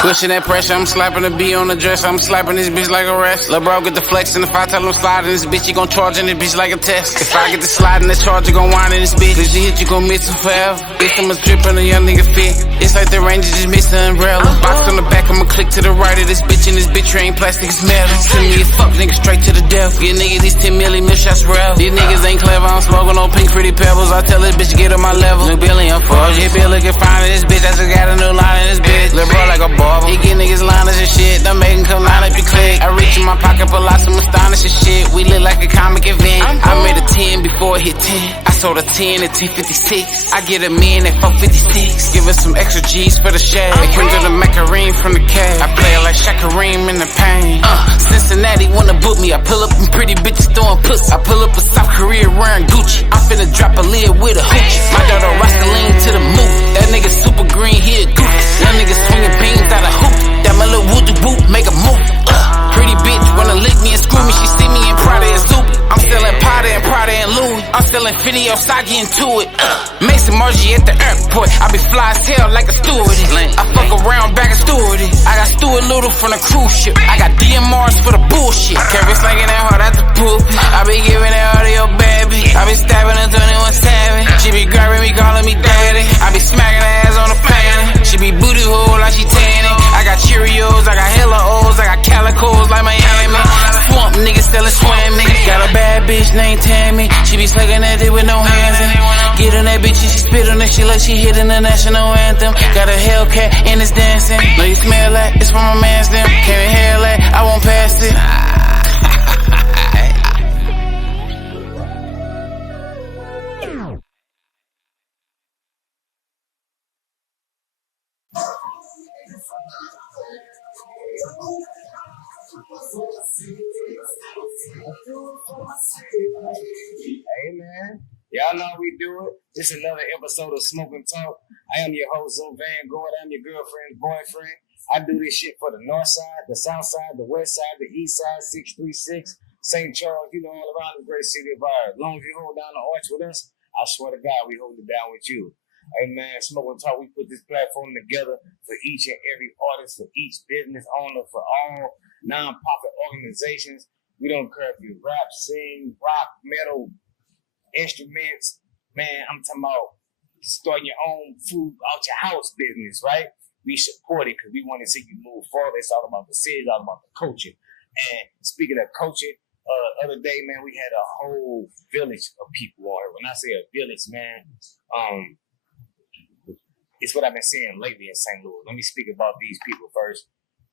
Pushing that pressure, I'm slapping the B on the dress. I'm slapping this bitch like a rest. Lil' bro, get the flex, and if I tell him slide in this bitch, he gon' charge in this bitch like a test. If I get the slide in this charge, you gon' whine in this bitch. Cause you hit, you gon' miss him forever. Bitch, I'ma strip on a young nigga fit. It's like the Rangers just missed the umbrella. Box on the back, I'ma click to the right of this bitch, and this bitch ain't plastic, it's metal. Send me a fuck nigga straight to the death. Get niggas these 10 milli mil shots forever. These niggas ain't clever, I'm smoking on pink pretty pebbles. I tell this bitch get on my level. New Billy, I'm fucked. If Bill looking fine in this bitch, I just got a new line in this bitch. Lil' bro like a barber. He get niggas liners and shit. Don't make him come line up your click. I reach in my pocket, pull out some astonishing shit. We look like a comic event. I made a 10 before it hit 10. I sold a 10 at 10.56. I get a million at 4.56. Give us some extra G's for the shade. I can do the macarene from the cave. I play it like Shakareem in the pain. Cincinnati wanna book me. I pull up and pretty bitches throwing pussy. I pull up in South Korea wearing Gucci. I'm finna drop a lid with a hoochie. My daughter Rosaline to the moon. That nigga super green, he a goof. Young nigga swinging beams out of hoop. That my little woo boot make a move. Pretty bitch wanna lick me and screw me. She see me in Prada and Zoop. I'm selling Prada and Prada and Louis. I'm selling Fitty Osaki into it. Mason Margie at the airport. I be fly as hell like a stewardess. I fuck around back a stewardess. I got Stuart Little from the cruise ship. I got DMRs for the bullshit. Carry slanging that hard at the poop. I be giving that all to your baby. I be stabbing her 21 savage. She be grabbing me, calling me daddy. I be smacking her ass on the panty. She be booty hole like she tanning. I got Cheerios, I got hella O's, I got Calicos like Miami. Swamp niggas selling swimming. Got a bad bitch named Tammy. She be sucking that dick with no hands in. Get on that bitch and she spit on that shit like she hitting the national anthem. Got a Hellcat and it's dancing. Know you smell that? It's from my man's them. Can't inhale that, I won't pass it. Hey man, y'all know how we do it. This is another episode of Smoke and Talk. I am your host, Zoe Van Gordon. I'm your girlfriend's boyfriend. I do this shit for the north side, the south side, the west side, the east side, 636, St. Charles, all around the great city of ours. As long as you hold down the arch with us, I swear to God, we hold it down with you. Hey man, Smoke and Talk, we put this platform together for each and every artist, for each business owner, for all non-profit organizations. We don't care if you rap, sing, rock, metal, instruments. Man, I'm talking about starting your own food out your house business, right? We support it because we want to see you move forward. It's all about the city, it's all about the culture. And speaking of culture, other day, man, we had a whole village of people on here. When I say a village, man, it's what I've been seeing lately in St. Louis. Let me speak about these people first.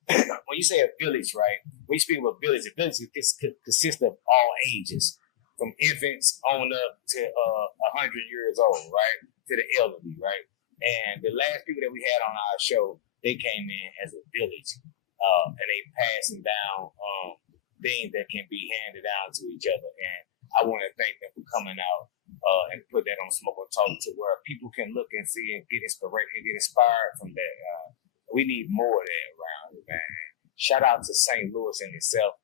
When you say a village, right? When you speak of a village consists of all ages, from infants on up to 100 years old, right? To the elderly, right? And the last people that we had on our show, they came in as a village, and they passing down things that can be handed down to each other. And I want to thank them for coming out and put that on Smoke and Talk to where people can look and see and get inspired from that. We need more of that around here, man. Shout out to St. Louis in itself,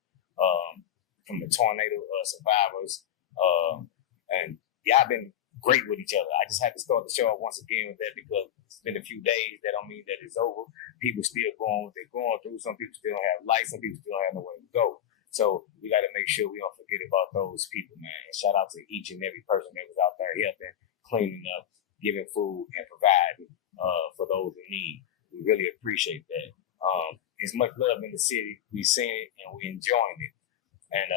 from the tornado survivors. And y'all been great with each other. I just had to start the show off once again with that because it's been a few days. That don't mean that it's over. People still going what they're going through. Some people still don't have lights. Some people still have nowhere to go. So we got to make sure we don't forget about those people, man. And shout out to each and every person that was out there helping, cleaning up, giving food, and providing for those in need. We really appreciate that. There's much love in the city. We've seen it and we're enjoying it. And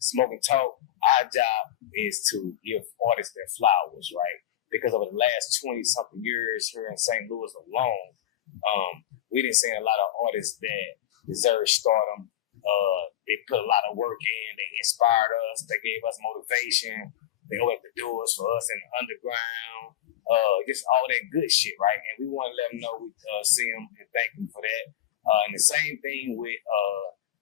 Smoke and Talk, our job is to give artists their flowers, right? Because over the last 20-something years here in St. Louis alone, we didn't see a lot of artists that deserve stardom. They put a lot of work in. They inspired us. They gave us motivation. They opened the doors for us in the underground. Just all that good shit, right? And we want to let them know we see them and thank them for that. And the same thing with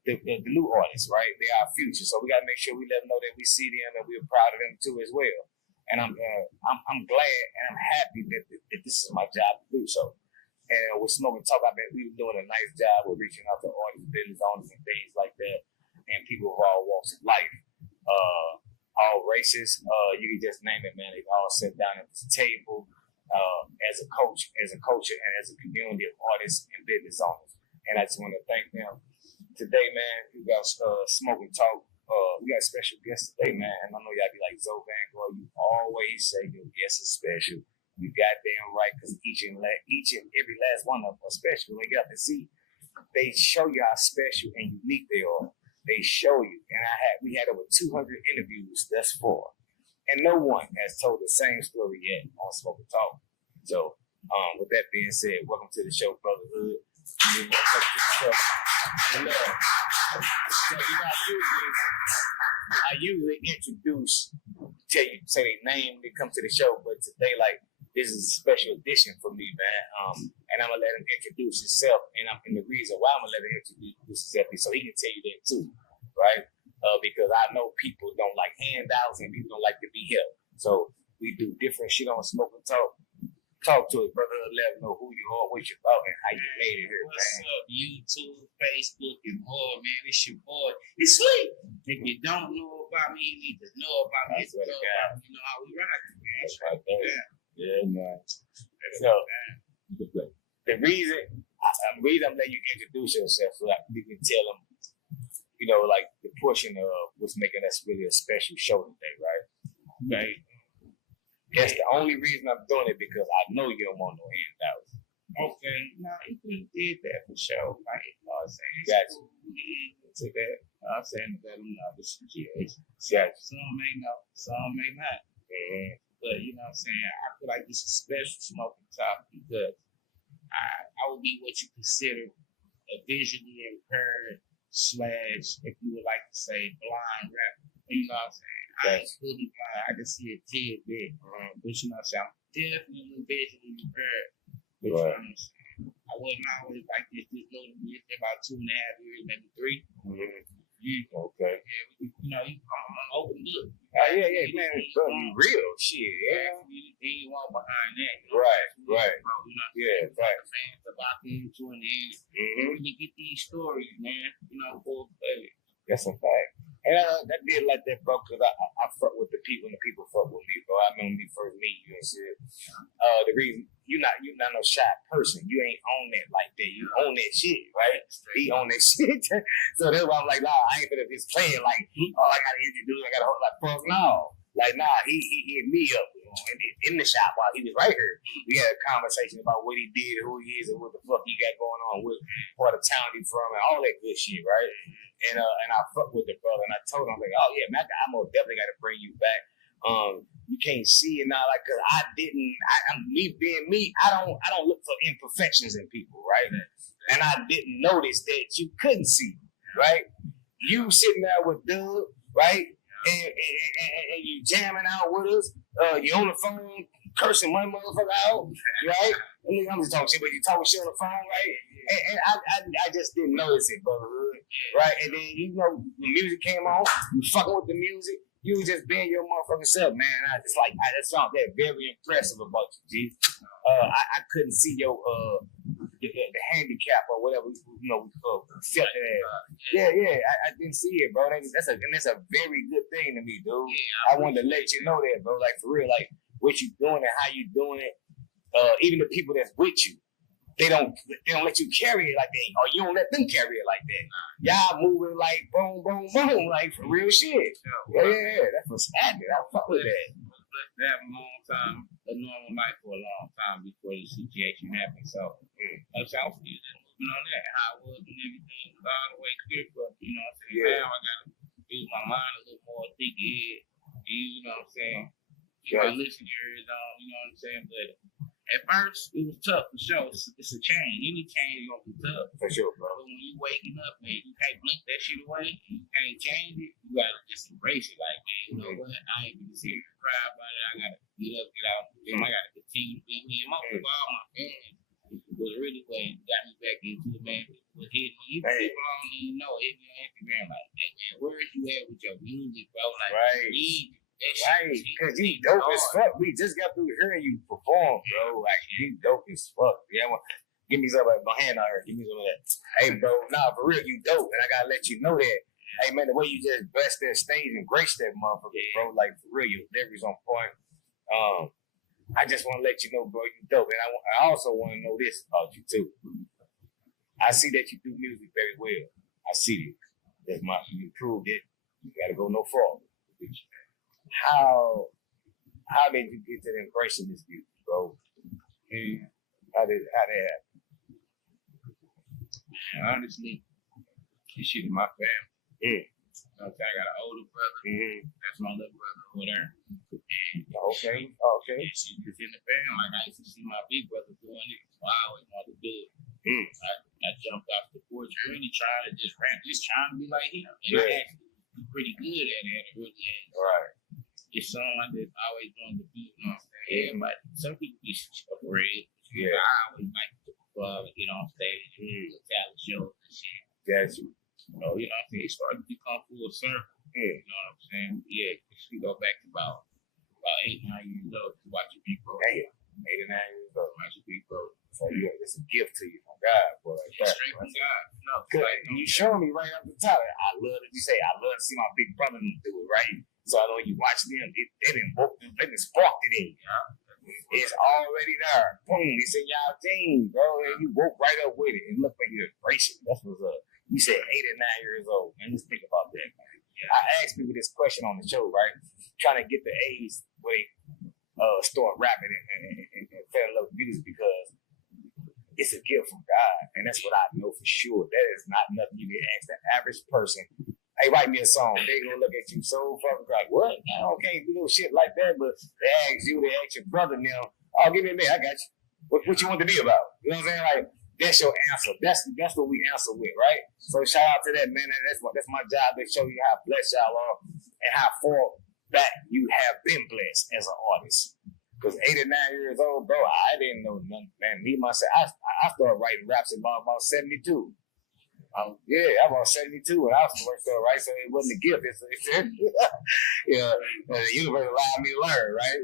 the new artists, right? They are our future, so we got to make sure we let them know that we see them and we're proud of them too as well. And I'm glad and I'm happy that this is my job to do so. And with Smoke and Talk, we've been doing a nice job with reaching out to artists, business owners, and things like that, and people of all walks of life. All races, you can just name it, man. They all sit down at this table as a coach, as a culture, and as a community of artists and business owners. And I just want to thank them. Today, man, we got Smoking Talk. We got a special guest today, man. And I know y'all be like, Zovan, girl, you always say your guest is special. You goddamn right, because each and every last one of them are special. When you got to see, they show you how special and unique they are. They show you. And we had over 200 interviews thus far. And no one has told the same story yet on Smoking Talk. So, with that being said, welcome to the show, Brotherhood. Welcome to the show. And, so you know, I usually introduce, say their name when they come to the show, but today, like, this is a special edition for me, man. And I'm gonna let him introduce himself, and the reason why I'm gonna let him introduce himself is so he can tell you that too, right? Because I know people don't like handouts and people don't like to be helped. So we do different shit on Smoking Talk. Talk to us, brother. Let them know who you are, what you're about, and how you made it here. What's up, YouTube, Facebook, and more, man? It's your boy. It's Sleep. If you don't know about me, you need to know about me. You know how we ride, man. That's right there. Yeah, man. So the reason I'm letting you introduce yourself so that you can tell them, you know, like the portion of what's making us really a special show today, right? Okay. That's the only reason I'm doing it, because I know you don't want no handouts. Okay. No, he did that for sure. Like, you know what I'm saying? Gotcha. To that, I'm saying to let them know the situation. Gotcha. Some may know, some may not. Mm-hmm. But, you know what I'm saying? I feel like this is a special Smoking Talk because I would be what you consider a visually impaired / if you would like to say blind rapper. You know what I'm saying? I ain't fully blind. I can see a tidbit. But you know what I'm saying? I'm definitely visually impaired. But you know what I'm saying? I wasn't always like this. This little bit about 2.5 years, maybe 3. Mm-hmm. Okay. Yeah, you know, I'm open up. Yeah, man. Bro, you real shit. Yeah. You want behind that. Right. You know, Yeah, right. Fans to lock into and then when you get these stories, man, you know, for baby. That's a fact. And I did like that, bro, because I fuck with the people and the people fuck with me, bro. I remember when we first meet you and shit. The reason you're not no shy person. You ain't on that like that. You own that shit, right? He own that shit. So that's why I'm like, nah, I ain't gonna just playing like, oh, I gotta introduce, I gotta hold like, fuck no. Like, nah, he hit me up, you know, in the shop while he was right here. We had a conversation about what he did, who he is, and what the fuck he got going on, what part of town he from, and all that good shit, right? And I fuck with the brother, and I told him, like, oh yeah, man, I most definitely got to bring you back. You can't see it now, like, cause I'm me being me. I don't look for imperfections in people, right? And I didn't notice that you couldn't see, right? You sitting there with Doug, right? And you jamming out with us. You on the phone cursing one motherfucker out, right? I mean, I'm just talking shit, but you talking shit on the phone, right? And I just didn't notice it, brotherhood, right? And then, you know, the music came on, you fucking with the music, you was just being your motherfucking self, man. I just found that very impressive about you, G. I couldn't see your the handicap or whatever, you know, felt it as. Yeah, I didn't see it, bro. That's a very good thing to me, dude. I wanted to let you know that, bro. Like, for real, like, what you doing and how you doing it. Even the people that's with you, they don't let you carry it like that, or you don't let them carry it like that. Y'all moving like boom, boom, boom, like for real shit. Yeah, that's what's happening. I fuck with that. That a long time, a normal life for a long time before the situation happened. So, I was just moving on that, how it was and everything was all the way clear. But you know what I'm saying? Yeah. Now I gotta use my mind a little more, think ahead. You know what I'm saying? Keep my listening ears on. You know what I'm saying? But at first, it was tough for sure. It's a change. Any change is gonna be tough. For sure, bro. But when you waking up, man, you can't blink that shit away. You can't change it. You gotta just embrace it. Like, man, you know what? I ain't gonna sit here and cry about it. I gotta get up, get out. I gotta continue to be me. And most of all, my fans was really what got me back into it, man. Was hitting me. People don't even know. Hit me on Instagram like that, man. Where is you at with your music, bro? Like, right, because you dope as fuck. We just got through hearing you perform, bro. Like, you dope as fuck. Yeah, give me some of my hand out here. Give me some of that. Hey, bro, nah, for real, you dope, and I gotta let you know that. Hey, man, the way you just blessed that stage and graced that motherfucker, bro. Like, for real, your delivery's on point. I just want to let you know, bro, you dope, and I also want to know this about you too. I see that you do music very well. I see it. That's my you proved it. You gotta go no further. How did you get to embracing this music, bro? How did happen? Honestly, this shit in my family. Yeah. You know what I'm saying? I got an older brother. That's my little brother over there. Okay. And she's just in the family. Like I used to see my big brother doing it, so I always wanted to do it. I jumped off the porch really trying to just trying to be like him. And I actually do pretty good at it at a early age. Right. It's someone that always wanted to be, you know what I'm saying? Everybody, some people be afraid. Yeah. I always like to get on stage and do talent shows and shit. That's you. You know what I'm saying? It started to become full circle. You know what I'm saying? Yeah, we go back to about 8, 9 years old to watch your big bro. Damn. 8 or 9 years old. Watch your big bro. So yeah, it's a gift to you from God, boy. Like that. Straight from God. No, Like, you showing me right off the top. I love to see my big brother do it, right? So I know you watch them, they done sparked it in you. It's already there. Boom, it's in y'all team, bro. And you woke right up with it. And look like you're embracing. That's what's up. You said 8 or 9 years old, man. Let's think about that, man. I asked people this question on the show, right? Trying to get the age where they start rapping and fell in love with music because it's a gift from God. And that's what I know for sure. That is not nothing you can ask the average person. Hey, write me a song. They gonna look at you so fucking like, what? I can't do no shit like that. But they ask your brother now. Oh, give me a minute. I got you. What you want to be about? You know what I'm saying? Like, that's your answer. That's what we answer with, right? So shout out to that, man. That's my job to show you how blessed y'all are and how far back you have been blessed as an artist. Because 8 or 9 years old, bro, I didn't know nothing, man. Me myself, I started writing raps about 72. Yeah, I'm on 72 when I was first started, right? So it wasn't a gift. The universe allowed me to learn, right?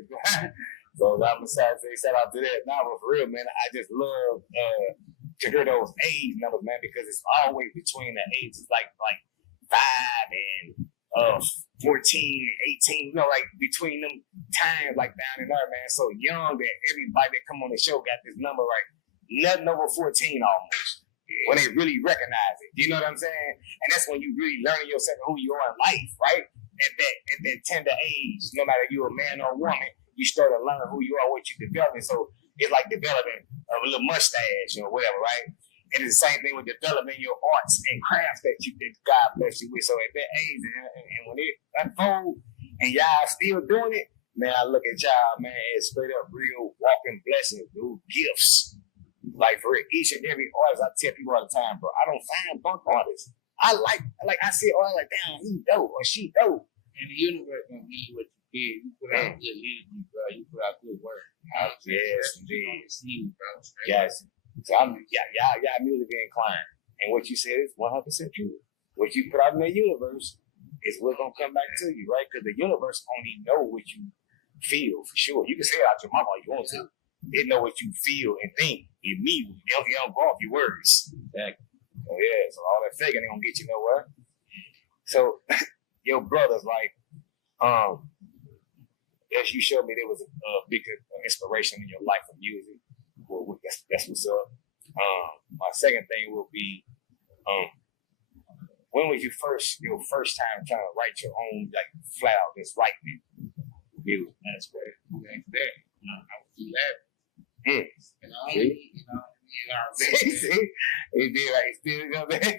So I'm excited to say shout out to that. Now, but for real, man, I just love to hear those age numbers, man, because it's always between the ages like 5 and 14 and 18, like between them times, like down in there, man. So young that everybody that come on the show got this number right. Nothing over 14 almost. When they really recognize it. You know what I'm saying? And that's when you really learn yourself who you are in life, right? At that tender age, no matter if you're a man or a woman, you start to learn who you are, what you're developing. So it's like developing a little mustache or whatever, right? And it's the same thing with developing your arts and crafts that God bless you with. So at that age, and when it unfolds and y'all still doing it, man, I look at y'all, man, it's straight up real walking blessings, dude, gifts. Like for each and every artist, I tell people all the time, bro, I don't find bunk artists. I see artists like, damn, he dope or she dope. And the universe gonna give you what you get. You put out good energy, bro. You put out good work. Yes, indeed. Yes. So y'all music inclined. And what you said is 100% true. What you put out in the universe is what's gonna come back to you, right? Because the universe only know what you feel for sure. You can say it out your mouth all you want to. They know what you feel and think immediately. They don't go off your words. Exactly. So yeah, so all that faking ain't gonna get you nowhere. So your brothers, like, as you showed me, there was a big inspiration in your life of music. Well, that's what's up. My second thing will be, when was your first time trying to write your own, like, flat out just writing music? That's great. Like that. I was 11. Yeah. And I only, See? He did like he still go back. 11,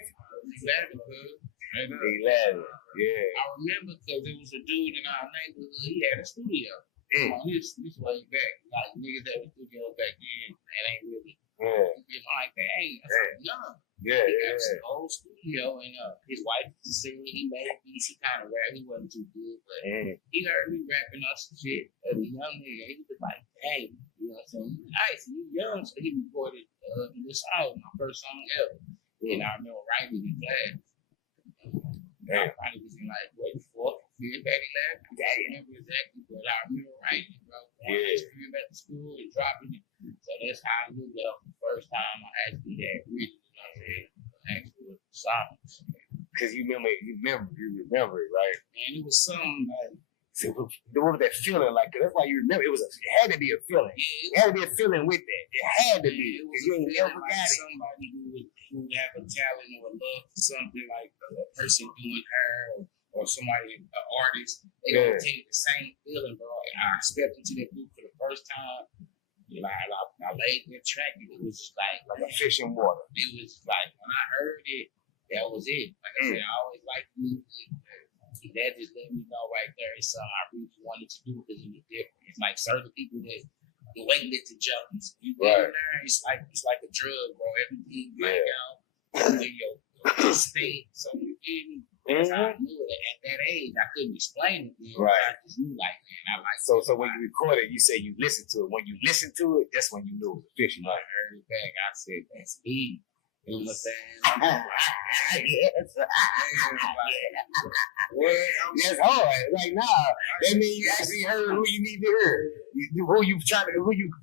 yeah. I remember because there was a dude in our neighborhood, he had a studio. On this way back. Like niggas that was studio back then, that ain't really. It's like that. Hey, that's young. Yeah, he got an old studio, and his wife used to sing. He made beats. He kind of rap. He wasn't too good, but he heard me rapping on some shit as a young nigga. He was like, "Dang, you know what I'm saying? Nice. He's young." So he recorded this song, my first song ever. And I remember writing in class. I probably was in like fourth, fifth, maybe last. I can't remember exactly, but I remember writing it, bro. Screaming at the school and dropping it. So that's how I knew that the first time I actually had written, you know what I'm saying? Actual songs. Because you remember it, right? And it was something like So what was that feeling like? 'Cause that's why you remember it had to be a feeling. It had to be a feeling with that. It had to be. It was You ain't never like got it. somebody who would have a talent or a love for something, like a person doing hair or somebody, an artist. They don't take the same feeling, bro. I stepped into that booth for the first time. I laid in the track, and it was just like a fish in water. It was like when I heard it, that was it. Like I said, I always liked music. That just let me know right there it's something I really wanted to do because it was different. It's like certain people that waiting to junkies. You get in there, it's like a drug, bro. Everything black out, in your state. So you get me. That's how I knew it. At that age, I couldn't explain it then. Right. I just knew, like, man, I like it. So when you record it, you say you listen to it. When you listen to it, that's when you knew it was official. I heard it back. I said, that's me. You know what I'm saying? That's hard. Like, nah. That means you actually heard who you need to hear. Who you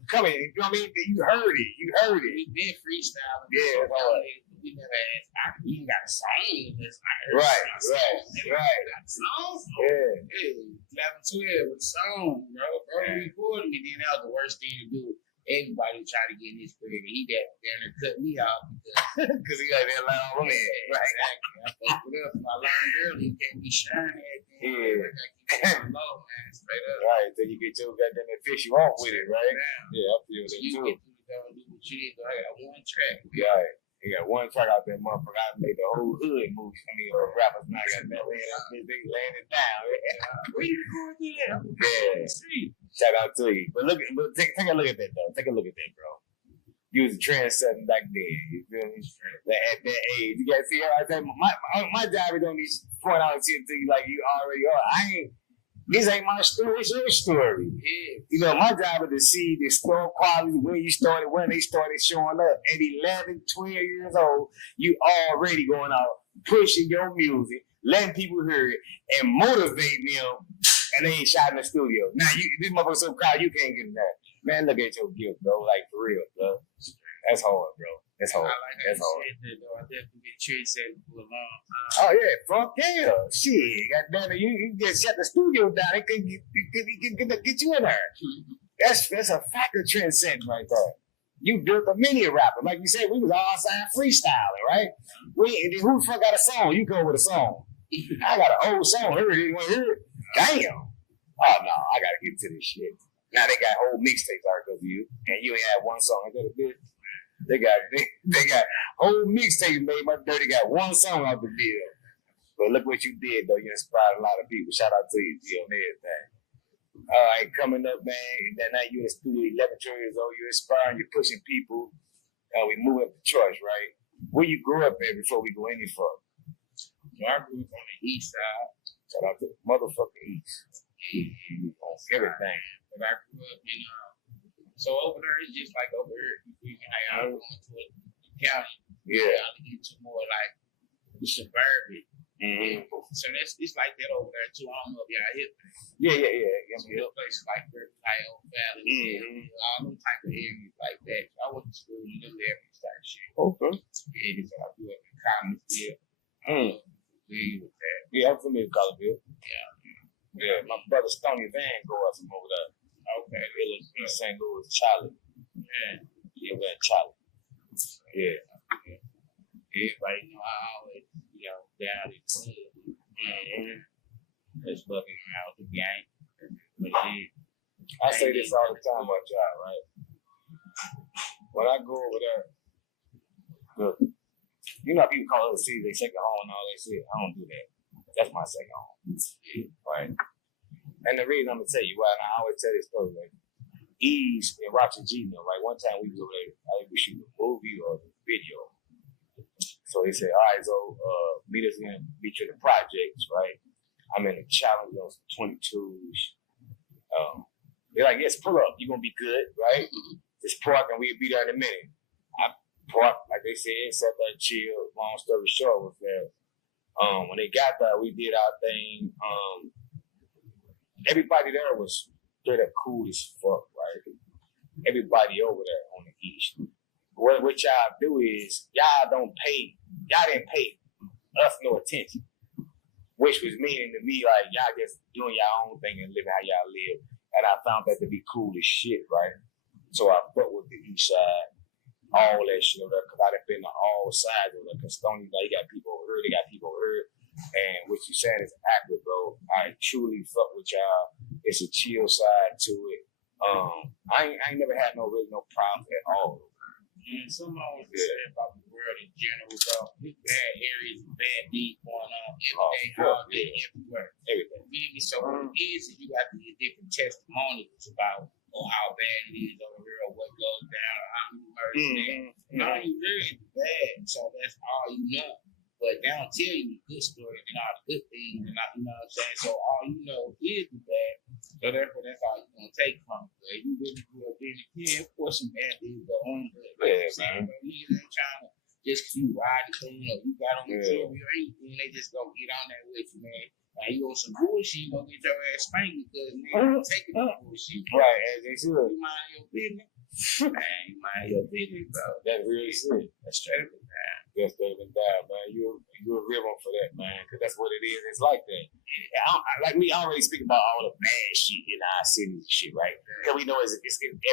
coming. You know what I mean? You heard it. We been freestyling. Yeah, it's hard. We never asked. We ain't got a song. Right. Got a song? Yeah. 11, 12 with a song, bro. Bro, recorded me. Then that was the worst thing to do. Everybody try to get in his career. He down there cut me off because he got that loud woman. Right. Exactly. I fucked it up. I learned early. You can't be shy. Yeah. I gotta keep it low, man. Straight up. Right. Then you get your goddamn fish you off with it, right? Yeah, I feel that you too. Get through the door and do what you did. I got one track. Right. He got one track out there, motherfucker. I made the whole hood move. I mean, rappers not got that. They laying it down. Where you going to that? Yeah. Shout out to you. But take a look at that, though. Take a look at that, bro. You was a trendsetter back then. You feel me? At that age. You gotta see how I say my job is on these point out shit to you like you already are. This ain't my story, it's your story. Yeah. You know, my job is to see the store quality, where you started, when they started showing up. At 11, 12 years old, you already going out, pushing your music, letting people hear it, and motivating them, and they ain't shot in the studio. Now, this motherfucker so proud, you can't get in there. Man, look at your gift, bro. Like, for real, bro. That's hard, bro. That's hard. That's hard. I definitely been trendsetting for a long time. Oh yeah, fuck yeah, shit. Goddamn it, you just shut the studio down. They can get you in there. That's a factor trendsetting right there. You built a mini rapper, like you said. We was all outside freestyling, right? Who the fuck got a song? You go with a song. I got an old song. Heard it? You want to hear it? Damn. Oh no, I gotta get to this shit. Now they got whole mixtapes out because of you, and you ain't had one song. I got a bitch. They got whole mixtape made. My dirty got one song out the deal. But look what you did though. You inspired a lot of people. Shout out to you, G, on everything. All right, coming up, man. Now you in the studio, 11 years old. You're inspiring. You're pushing people. We move up to church, right? Where you grew up at before we go any further? So I grew up on the east side. Shout out to the motherfucking east. Yeah, on everything. But I grew up in so over there, it's just like over here. I'm going to a county. Yeah. To get to more like suburban. Mm-hmm. So it's like that over there too. I don't know if y'all hit me. Yeah. Some places like Ohio Valley, all them type of areas like that. So I went to school in them areas type shit. Okay. Yeah, so I grew up in Collinsville. Familiar with that? Yeah, I'm familiar with Collinsville. Yeah, my brother Stoney Van go up from over there. Okay, it was St. Louis, Charlie. Yeah, we're Charlie. Yeah. Everybody know I always, down in the hood. That's fucking out the game. But I say this all the time about y'all, right? When I go over there, look, you know how people call it a city, they second home and all that shit. I don't do that. That's my second home. Right? And the reason I'm gonna tell you why, and I always tell this story, like Ease and Roger G, right? One time we was over there, I think we shoot a movie or a video. So they said, all right, so meet us in the projects, right? I'm in a challenge on some 22s. They're like, yes, pull up, you're gonna be good, right? Just park and we'll be there in a minute. I parked, like they said, sat there, chill. Long story short was that when they got there, we did our thing. Everybody there was straight up cool as fuck, right? Everybody over there on the east. What y'all do is y'all didn't pay us no attention. which was meaning to me like y'all just doing your own thing and living how y'all live. And I found that to be cool as shit, right? So I fuck with the East Side, all that shit over there, because I've been to all sides of it. Because Stony, you got people over here, they got people over here. And what you're saying is accurate, bro. I truly fuck with y'all. It's a chill side to it. I ain't never had no problems at all. And some always say about the world in general, bro. There's bad areas, bad deeds going on every day, all day, everywhere. Everything. So what it is you got these different testimonials about how bad it is over here, or what goes down, or how many murders there. All you hear is bad, so that's all you know. But they don't tell you the good stories and all the good things, and all, you know what I'm saying? So all you know is the bad. So therefore, that's all you're going to take from it. But you really grew up in it. Yeah, of course, some bad things go on. But like you saying, bro, you ain't trying to just because you riding through, or you got on the TV or anything, they just going to get on that with you, man. Now, you on some bullshit, you going to get your ass spanked because, man, you taking that bullshit. Right, as they should. You mind your business. Man, you mind your business, bro. That's really shit. That's straight up and down. That's straight up and down, man. You're a real one for that, man, because that's what it is. It's like that. Like me, I already speak about all the bad shit in our cities and shit, right? Because we know it's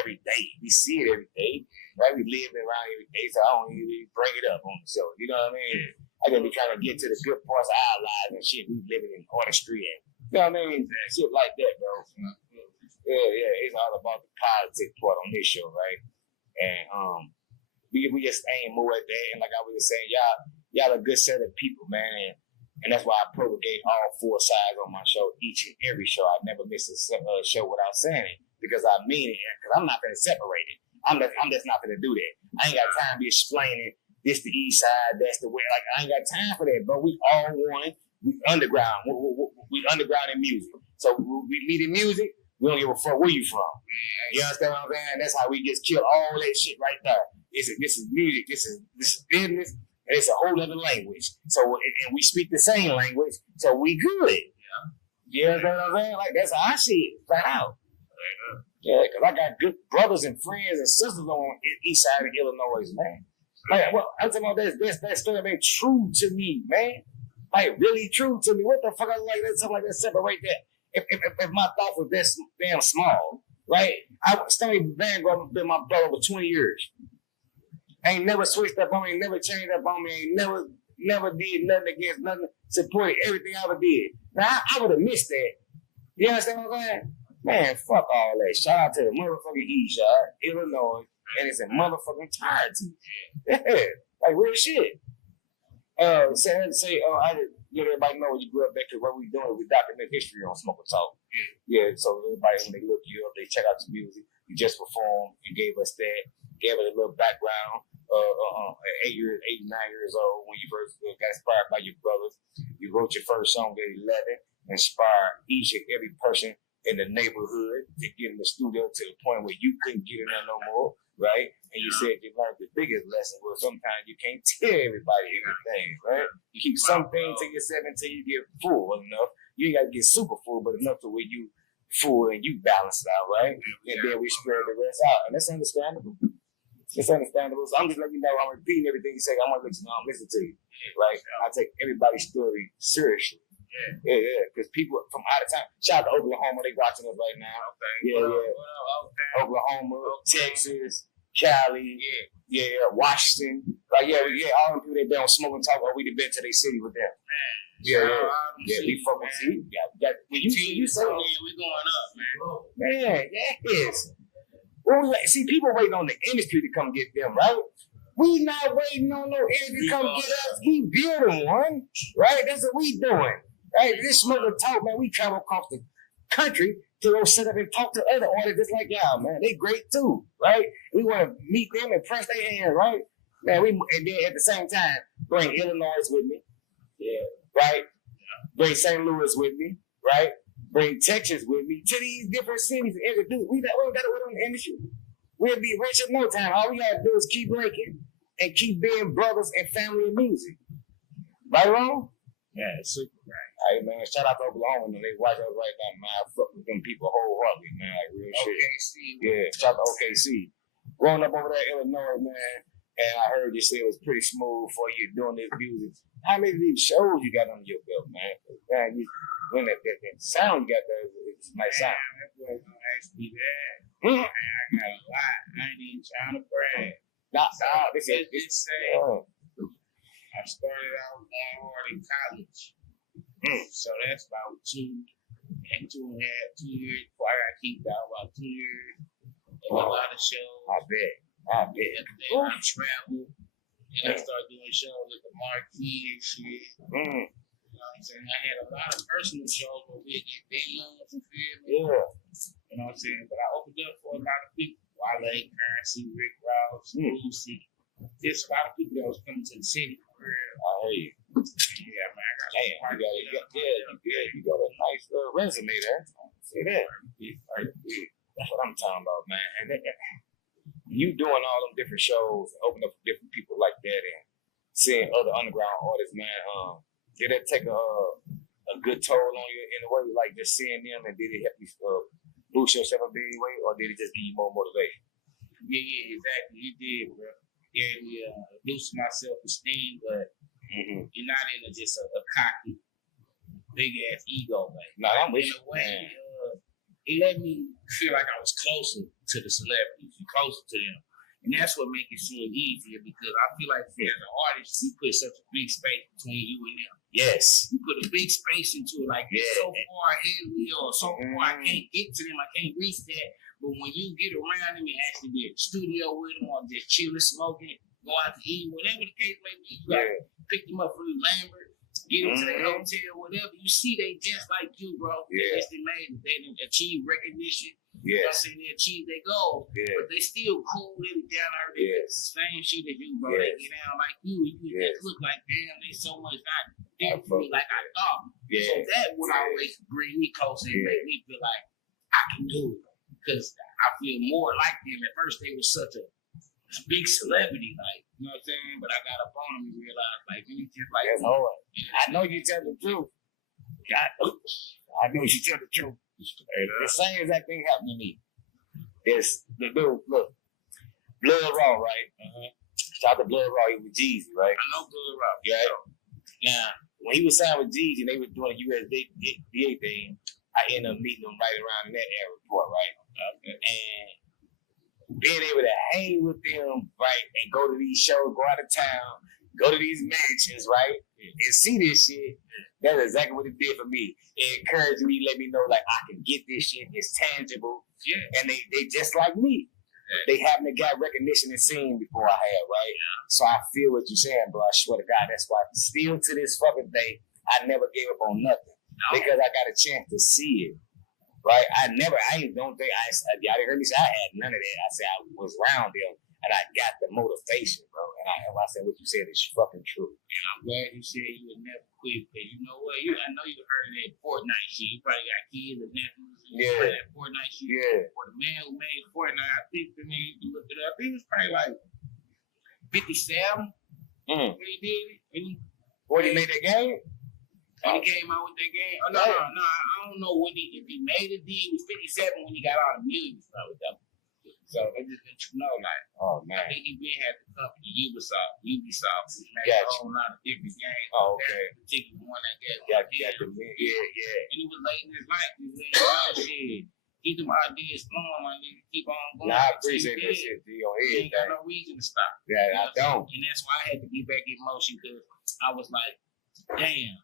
every day. We see it every day, right? We live around every day, so I don't even bring it up on the show. You know what I mean? I gotta be trying to get to the good parts of our lives and shit. We living in artistry and, you know what I mean? Shit like that, bro. Yeah, it's all about the politics part on this show, right? And we just aim more at that. And like I was saying, y'all a good set of people, man. And that's why I propagate all four sides on my show, each and every show. I never miss a show without saying it because I mean it. Because I'm not gonna separate it. I'm just not gonna do that. I ain't got time to be explaining this the east side, that's the way. Like I ain't got time for that. But we all one. We underground. We underground in music. So we meet in music. We don't give a fuck where you from. You understand what I'm saying? That's how we just kill all that shit right there. This is music. This is business. And it's a whole other language. So and we speak the same language. So we good. You understand what I'm saying? Like that's how I see it. Flat out. Yeah, because I got good brothers and friends and sisters on the east side of Illinois, man. Like, well, I'm talking about that story been true to me, man. Like really true to me. What the fuck I like that something like that separate that? If my thought was that damn small, right? Stoney Vanguard been my brother for 20 years. Ain't never switched up on me, ain't never changed up on me, ain't never did nothing against nothing, supported everything I ever did. Now I would have missed that. You understand what I'm saying? Man, fuck all that. Shout out to the motherfucking East Side, Illinois, and it's a motherfucking entirety. Yeah, like real shit. I just let everybody know when you grew up back to what we doing. We document history on Smoke and Talk. Yeah, so everybody when they look you up, they check out your music. You just performed and gave us that, gave us a little background. 8, 9 years old when you first got inspired by your brothers. You wrote your first song at 11, inspired each and every person in the neighborhood to get in the studio to the point where you couldn't get in there no more, right? And you said you learned the biggest lesson was sometimes you can't tell everybody everything, right? You keep some things to yourself until you get full enough. You ain't got to get super full, but enough to where you full and you balance it out, right? And then we spread the rest out. And that's understandable. It's understandable. So I'm just letting you know, I'm repeating everything you say. I want to let you know I'm listening to you, right? I take everybody's story seriously. Yeah. Because people from out of town, shout out to Oklahoma, they watching us right now. Yeah. Oklahoma, Texas, Cali, Washington. Like, all them people they been on Smoke and Talk, or we been to their city with them. Yeah, we fuck with you. You say, man, we going up, man. Man, yes. Well, see, people waiting on the industry to come get them, right? We not waiting on no industry to come get us. We building one, right? That's what we doing. Right, this Smoke and Talk, man, we travel across the country to go sit up and talk to other artists just like y'all, man. They great too, right? We want to meet them and press their hands, right? Man, and then at the same time, bring Illinois with me, right? Bring St. Louis with me, right? Bring Texas with me to these different cities and introduce. We don't got to wait on the industry. We'll be rich in no time. All we got to do is keep breaking and keep being brothers and family in music. Right, wrong? Yeah, super right. Hey, man, shout out to Oklahoma, and they watch us right now, man. I fuck with them people wholeheartedly, man, like real shit. OKC. Yeah, shout out to OKC. Growing up over there in Illinois, man, And I heard you say it was pretty smooth for you doing this music. How many of these shows you got under your belt, man? Man, when that sound you got there, it's a nice sound. That boy gonna ask me that. Mm. Man, I got a lot. I ain't even trying to brag. This is Just say I started out going hard in college. So that's about 2.5 years before I got kicked out. About 2 years. And a lot of shows. I bet. And then I traveled. And I started doing shows at the Marquee and shit. You know what I'm saying? I had a lot of personal shows where we get bands, you feel me? Yeah. You know what I'm saying? But I opened up for a lot of people. Wale, Currency, Rick Ross, Lucy. There's a lot of people that was coming to the city for real. I hear you. Yeah, man. I got You got a nice little resume there. See that? That's what I'm talking about, man. And you doing all them different shows, opening up for different people like that, and seeing other underground artists, man. Did that take a good toll on you in a way, like just seeing them, and did it help you boost yourself a big way, or did it just give you more motivation? Yeah, exactly. You did, bro. Gave me boost my self-esteem, but you're not in just a cocky, big ass ego way. No, I'm with in you. a way, it let me feel like I was closer to the celebrities, closer to them. And that's what makes it seem easier, because I feel like as an artist, you put such a big space between you and them. Yes. You put a big space into it, like it's so far ahead of me, or so far I can't get to them, I can't reach that. But when you get around them and actually be at the studio with them, or just chilling, smoking, go out to eat, whatever the case may be, you gotta pick them up from the Lambert, get them to the hotel, whatever. You see, they just like you, bro. Yeah. They made it. They didn't achieve recognition. Yeah. You know what I'm saying? They achieved their goal. Yeah. But they still cool, they be down there. Yes. Same shit as you, bro. Yes. They get down like you. You just look like, damn, they so much not there for me like I thought. Yeah. So that would always bring me closer and make me feel like I can do it. Because I feel more like them. At first, they were such a big celebrity, like, you know what I'm saying? But I got up on them and realized, like, you just like, I know you tell the truth. I know you tell the truth. The same exact thing happened to me. It's the dude, look, Blood Raw, right? Shout out to Blood Raw, he was Jeezy, right? I know Blood Raw. Yeah. Now, when he was signed with Jeezy and they were doing a USDA thing, I ended up meeting him right around in that era before, right? And being able to hang with them, right, and go to these shows, go out of town, go to these mansions, right, and see this shit, that's exactly what it did for me. It encouraged me, let me know, like, I can get this shit, it's tangible, and they just like me. They haven't got recognition and seen before I had, right? So I feel what you're saying, bro. I swear to God, that's why still to this fucking day, I never gave up on nothing. Because I got a chance to see it. Right? Y'all heard me say I had none of that. I said I was around them and I got the motivation, bro. And I said what you said is fucking true. And I'm glad you said you would never quit. Because you know what? I know you heard of that Fortnite shit. You probably got kids and nephews. Yeah. That Fortnite shit. Yeah. For the man who made Fortnite, I think the name you looked it up. I think it was probably like 57 when he did it. When he made that game? When he came out with that game. Oh, no. I don't know if he made it. It was 57 when he got all the millions with them. So they just let you know, like, oh man, I think he been had the company Ubisoft, which made a whole lot of different games. Oh, okay. That particular one that got the yeah. And it was late in his life. He was in his life, shit. Keep them ideas flowing, my nigga. Keep on going. Nah, I appreciate that shit, D. You ain't got no reason to stop. Yeah, I don't. And that's why I had to get back in motion, because I was like, damn.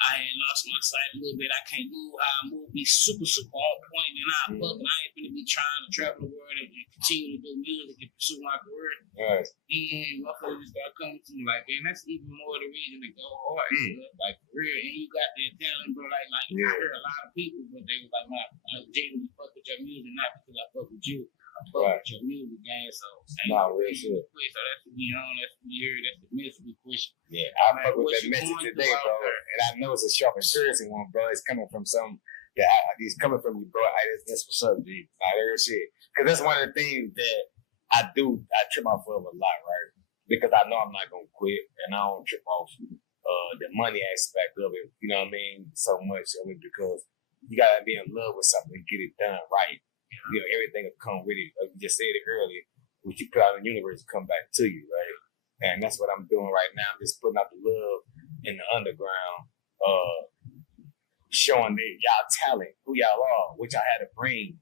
I had lost my sight a little bit. I can't move how I move. Be super, super on point. And I ain't gonna be trying to travel the world and continue to do music and pursue my career. Right. And motherfuckers start coming to me like, man, that's even more the reason to go hard. Like, for real. And you got that talent, bro. Like I heard a lot of people, but they was like, I genuinely fuck with your music, not because I fuck with you. I fuck with your music game. So, real shit. So that's what we on. That's what we hear. That's the message we push. Yeah, I fuck with that message today, bro. And I know it's a sharp and serious one, bro. It's coming from some that it's coming from you, bro. That's what's up, G. I heard shit. Because that's one of the things that I trip off of a lot, right? Because I know I'm not gonna quit, and I don't trip off the money aspect of it. You know what I mean? So much of it, because you gotta be in love with something and get it done right. You know, everything will come with it. Like you just said it earlier, what you put out in the universe will come back to you, right? And that's what I'm doing right now. I'm just putting out the love in the underground, showing that y'all talent, who y'all are, which I had to bring,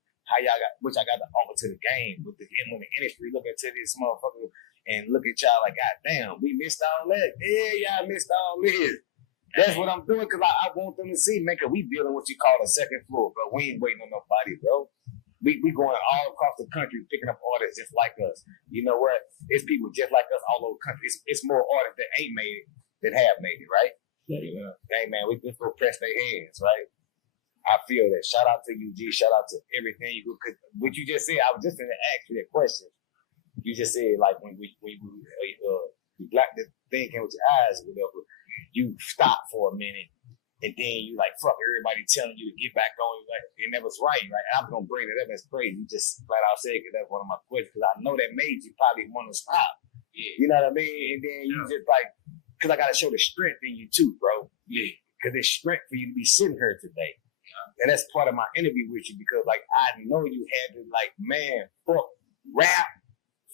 which I got to offer to the game. When the industry look into this motherfucker and look at y'all like, God damn, we missed all that. Yeah, y'all missed all this. That's what I'm doing because I want them to see, man, because we building what you call a second floor, bro. We ain't waiting on nobody, bro. We going all across the country picking up artists just like us. You know what? It's people just like us all over the country. It's more artists that ain't made it than have made it, right? Yeah. Hey, man, we just go press their hands, right? I feel that. Shout out to you, G. Shout out to everything you do. What you just said, I was just going to ask you that question. You just said, like, when you black the thing came with your eyes or whatever, you stop for a minute. And then you like, fuck everybody telling you to get back on. Like, and that was right. Like, I'm going to bring it up. That's crazy. You just flat out said because that's one of my questions. Because I know that made you probably want to stop. Yeah. You know what I mean? And then you just like, because I got to show the strength in you too, bro. Yeah. Because there's strength for you to be sitting here today. Yeah. And that's part of my interview with you because, like, I know you had to, like, man, fuck rap,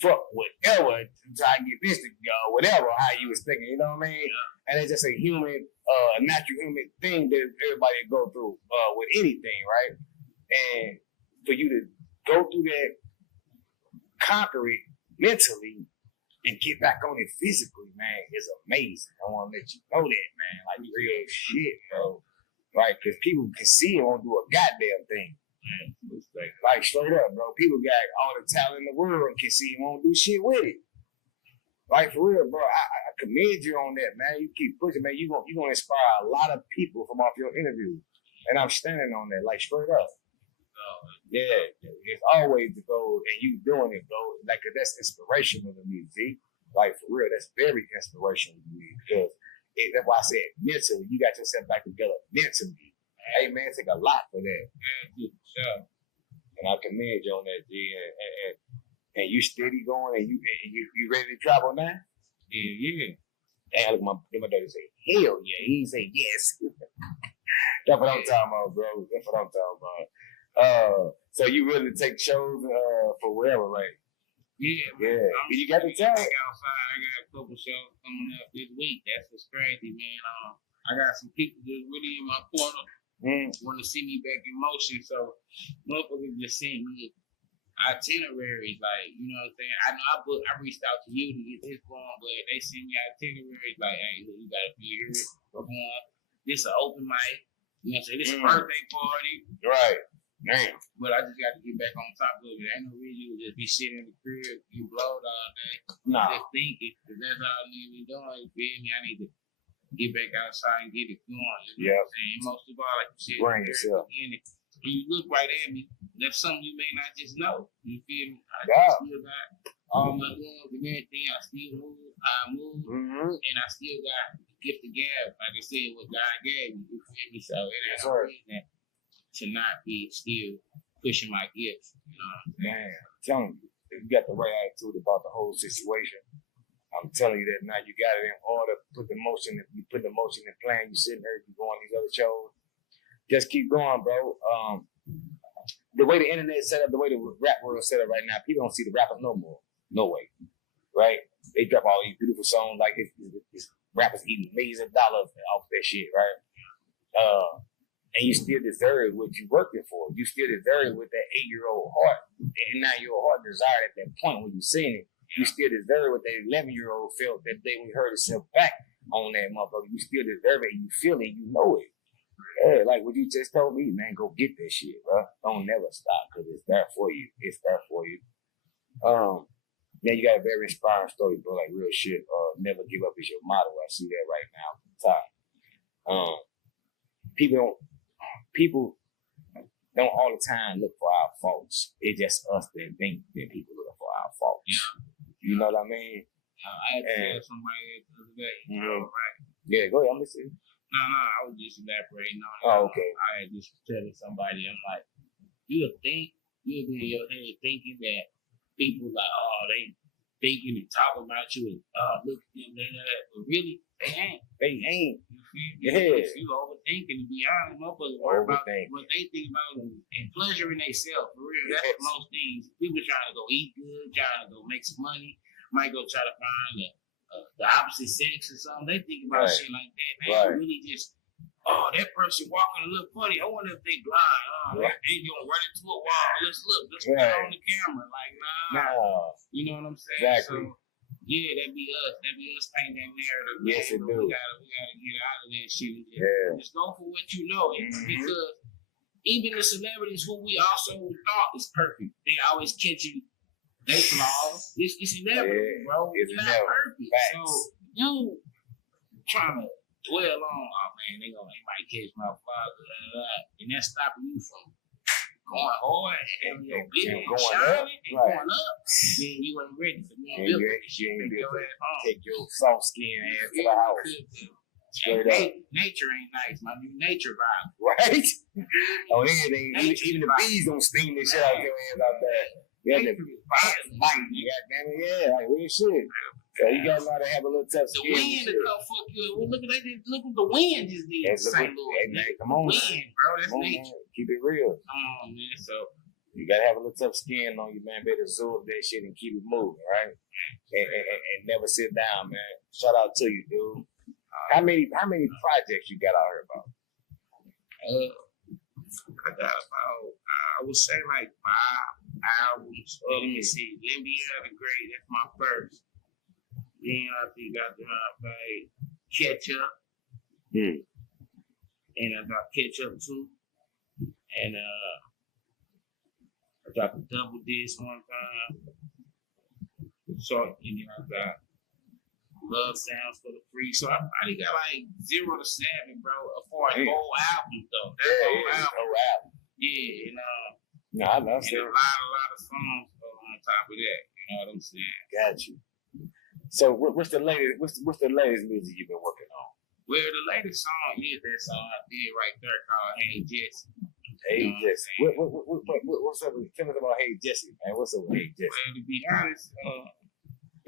fuck whatever, to try to get this to go, whatever, how you was thinking, you know what I mean? Yeah. And it's just a human, natural human thing that everybody go through with anything, right? And for you to go through that, conquer it mentally, and get back on it physically, man, is amazing. I want to let you know that, man. Like, real shit, bro. Right? Because people can see it won't do a goddamn thing. Like, straight up, bro. People got all the talent in the world and can see it won't do shit with it. Like, for real, bro, I commend you on that, man. You keep pushing, man. You're gonna inspire a lot of people from off your interview. And I'm standing on that, like, straight up. Yeah, it's always the goal, and you doing it, bro. Like, that's inspirational to me, G. Like, for real, that's very inspirational to me. Because that's why I said mentally, you got yourself back together mentally. Hey, man, it take a lot for that. Sure. And I commend you on that, G. And you steady going, and you ready to travel now? Yeah. And look, my daddy say, hell yeah. He say yes. That's what I'm talking about, bro. That's what I'm talking about. So you really take shows for wherever, right? Yeah. You got to tell it. Outside, I got a couple shows coming up this week. That's what's crazy, man. I got some people just really in my corner want to see me back in motion. So motherfuckers just send me itineraries, like, you know what I'm saying? I know I reached out to you to get this going, but they send me itineraries like, hey, look, you gotta be here, perform. This is an open mic. You know what I'm saying? This is a birthday party. Right. Damn. But I just got to get back on top of it. Ain't no reason to just be sitting in the crib, you blowed all day. Nah. Just thinking, because that's all I need to be doing. You feel me? I need to get back outside and get it going. You know what I'm saying? Most of all, like you said, bring yourself. When you look right at me, that's something you may not just know. You feel me? I still got all my love and everything. I still move. And I still got the gift of gab. Like I said, what God gave me. You feel me? So it ain't no reason to not be still pushing my gifts. You know what I'm saying? Man, I'm telling you, if you got the right attitude about the whole situation, I'm telling you that now you got it in order. You put the motion in plan. You sitting there, you go on these other shows. Just keep going, bro. The way the internet is set up, the way the rap world is set up right now, people don't see the rappers no more. No way. Right? They drop all these beautiful songs like it's rappers eating millions of dollars off that shit, right? And you still deserve what you're working for. You still deserve what that 8-year-old heart and 9-year-old heart desired at that point when you seen it. You still deserve what that 11-year-old felt that day when you heard itself back on that motherfucker. You still deserve it. You feel it. You know it. Yeah, like what you just told me, man, go get that shit, bro. Don't never stop because it's there for you. It's there for you. Yeah, you got a very inspiring story, bro. Like real shit. Never give up is your motto. I see that right now from the top. People don't all the time look for our faults. It's just us that think that people look for our faults. Yeah. You know what I mean? I had to tell somebody the other day. Right? Yeah, go ahead. I'm listening. No, I was just elaborating on it. Oh, okay. I had just telling somebody, I'm like, you'll be in your head thinking that people like, oh, they thinking and talking about you and look at them, they that. But really, they ain't. You feel me? Yeah. If you overthinking, to be honest, motherfuckers worry about what they think about and pleasuring themselves. For real, that's most things. People trying to go eat good, trying to go make some money, might go try to find a the opposite sex or something. They think about shit like that. They don't really just, oh, that person walking a little funny. I wonder if they blind. Oh, they gonna run into a wall. Let's look. Let's put it on the camera. Like, nah. You know what I'm saying? Exactly. So, yeah, that'd be us. That'd be us painting that narrative. Yes, it do. We gotta get out of that shit and just go for what you know. Because even the celebrities who we also thought is perfect, they always catch you. They flaws. It's inevitable, bro. It's not perfect. Facts. So you trying to dwell on, oh man, they might catch my father, and that's stopping you from going hard and having your business and shining and going up. Then you ain't ready for me. You ain't be able to take your soft skin ass to the house. Nature ain't nice, my new nature vibe. Right? Oh, anything. Even the bees don't sting this shit out your ass out there. Yeah, the biting, goddamn it, like real shit. So you gotta know how to have a little tough skin. The wind to come fuck you. Well, look what the wind just did in St. Louis. Hey, man, come on, wind, bro. That's nature. Man. Keep it real. Come on, man. So you gotta have a little tough skin on you, man. Better absorb that shit and keep it moving, right? And never sit down, man. Shout out to you, dude. How many projects you got out here about? I got about, I would say like 5 albums. Let me see. IMFY the Great, that's my first. Then I think I played Catch Up. And I got Catch Up 2. And I got the double disc one time. So, and then I got Love Sounds for the Free. So I probably got like 0 to 7, bro, as far as whole albums though. That's whole album. Yeah, and I know. And a lot of songs on top of that. You know what I'm saying? Got you. So what's the latest? What's the latest music you've been working on? Well, the latest song is that song I did right there called Hey Jesse. Hey Jesse. What's up? Tell us about Hey Jesse, man. What's up with Hey Jesse? Well, to be honest,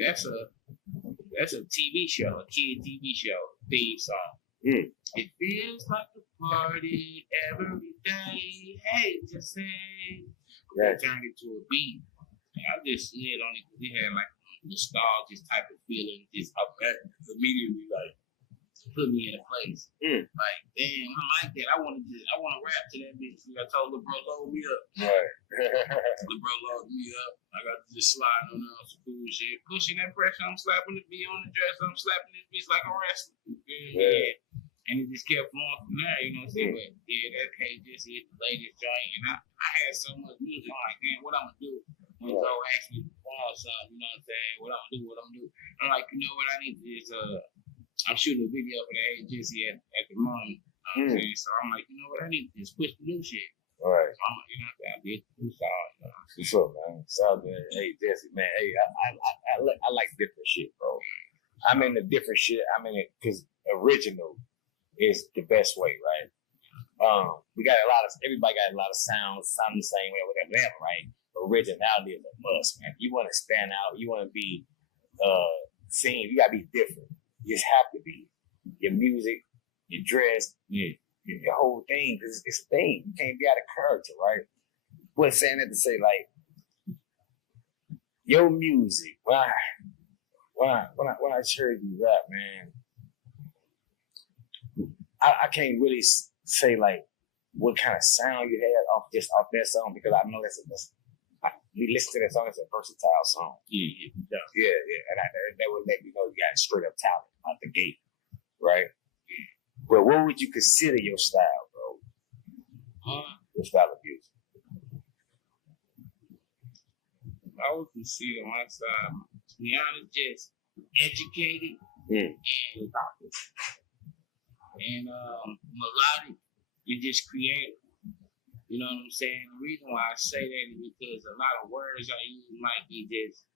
that's a TV show, a kid TV show theme song. It feels like a party every day. Hey, just say. I turned it to a beat. And I just slid on it because it had like a nostalgic type of feeling. Just immediately like put me in a place. Like, damn, I like that. I want to rap to that bitch. I told LeBro load me up. Right. LeBro loaded me up. I got to just slide on some cool shit. Pushing that pressure, I'm slapping the beat on the dress. I'm slapping this bitch like a wrestler. Yeah. And it just kept flowing from there, you know what I'm saying? But yeah, that Hey Jesse is the latest joint. And I had so much music. I'm like, damn, what I'm going to do? When Go actually perform something, you know what I'm saying? What I'm going to do. I'm like, you know what I need is, I'm shooting a video for the Hey Jesse at the moment. You know what I'm saying? So I'm like, you know what I need is push the new shit. Right. So I'm like, you know what I'm saying? I did two songs. What's up, man? What's up, man? Hey Jesse, man. Hey, I like different shit, bro. I'm in the different shit. I'm in it because original is the best way, right? We got everybody got a lot of sounds, sound the same way, whatever, right? But originality is a must, man. You want to stand out, you want to be seen, you gotta be different. You just have to be. Your music, your dress, your whole thing, because it's a thing. You can't be out of character, right? But saying that to say, like, your music, when I heard you rap, man, I can't really say like what kind of sound you had off that song because I know we listen to that song. It's a versatile song. Yeah. And that would let me know you got straight up talent out the gate, right? But what would you consider your style, bro? Your style of music? I would consider my style, to be honest, just educated and thoughtful. And melodic and just creative. You know what I'm saying? The reason why I say that is because a lot of words I use might be just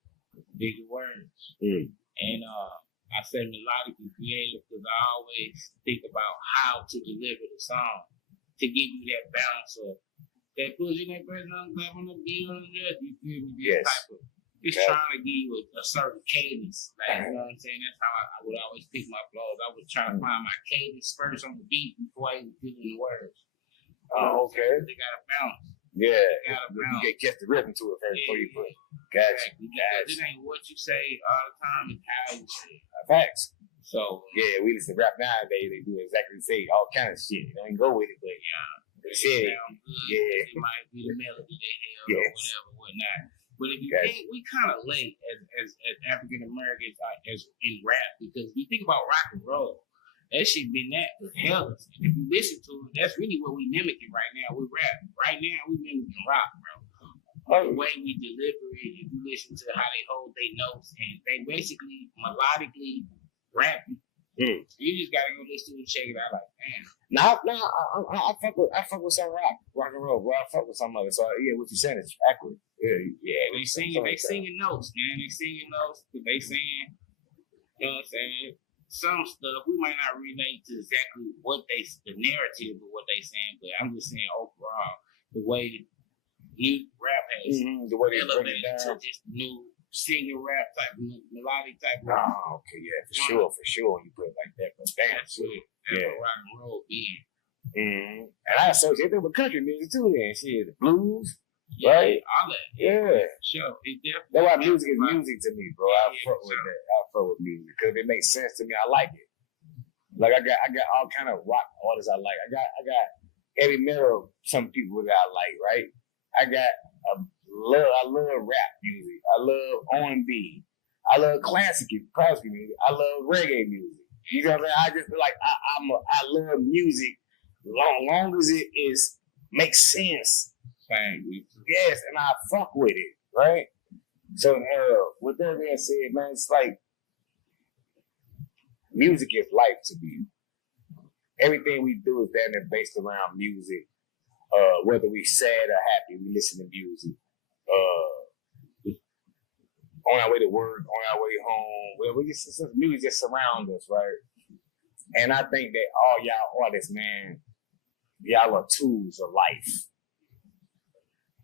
bigger words. And I say melodic and creative because I always think about how to deliver the song to give you that balance of that pushing that person on clap on the beat on the dress. You feel me? This type of it's trying to give you a certain cadence. Like, you know what I'm saying? That's how I would always pick my flows. I was trying to find my cadence first on the beat before I even feel the words. Okay. They got to balance. Yeah, gotta you bounce. get catch the rhythm to it first before you put. Exactly. Because it ain't what you say all the time, it's how you say it. Facts. So Yeah, we listen to rap nowadays. They do exactly the same, all kind of shit. They don't go with it, but they said it. sound good. Yeah. It might be the melody they have Yes. or whatever, whatnot. But if you Gotcha. think we kind of late as African Americans as in rap, because if you think about rock and roll, that shit been that for hell. And if you listen to it, that's really what we mimicking right now. We rap. Right now we mimicking rock, bro. The way we deliver it, if you listen to how they hold their notes, and they basically melodically rap. Mm. You just gotta go listen to it and check it out. Like, damn. I fuck with some rock and roll, bro. I fuck with some of it. So yeah, what you saying is accurate. Yeah, they singing notes, man. They singing notes, but they saying, you know what I'm saying? Some stuff we might not relate to exactly what the narrative of what they saying, but I'm just saying overall, the way rap has the way they break it elevated to down. this new singing rap type, melodic type. Oh, okay, yeah, for sure. You put it like that, but damn, That's what rock and roll being. And I associate it with country music too. Then shit, the blues, Yeah, right? all that. Yeah. Sure, it definitely. That's why music is music to me, bro. I Yeah, fuck with that. I fuck with music because it makes sense to me. I like it. Like I got all kind of rock artists I like. I got heavy metal. Some people that I like, right? I love rap music. I love R&B. I love classic music. I love reggae music. You know what I mean? I just like I love music long as it is makes sense. Yes, and I fuck with it, right? So with that being said, man, it's like music is life to me. Everything we do is damn near based around music. Whether we sad or happy, we listen to music. On our way to work, on our way home, music just surrounds us, right? And I think that all y'all artists, man, y'all are tools of life.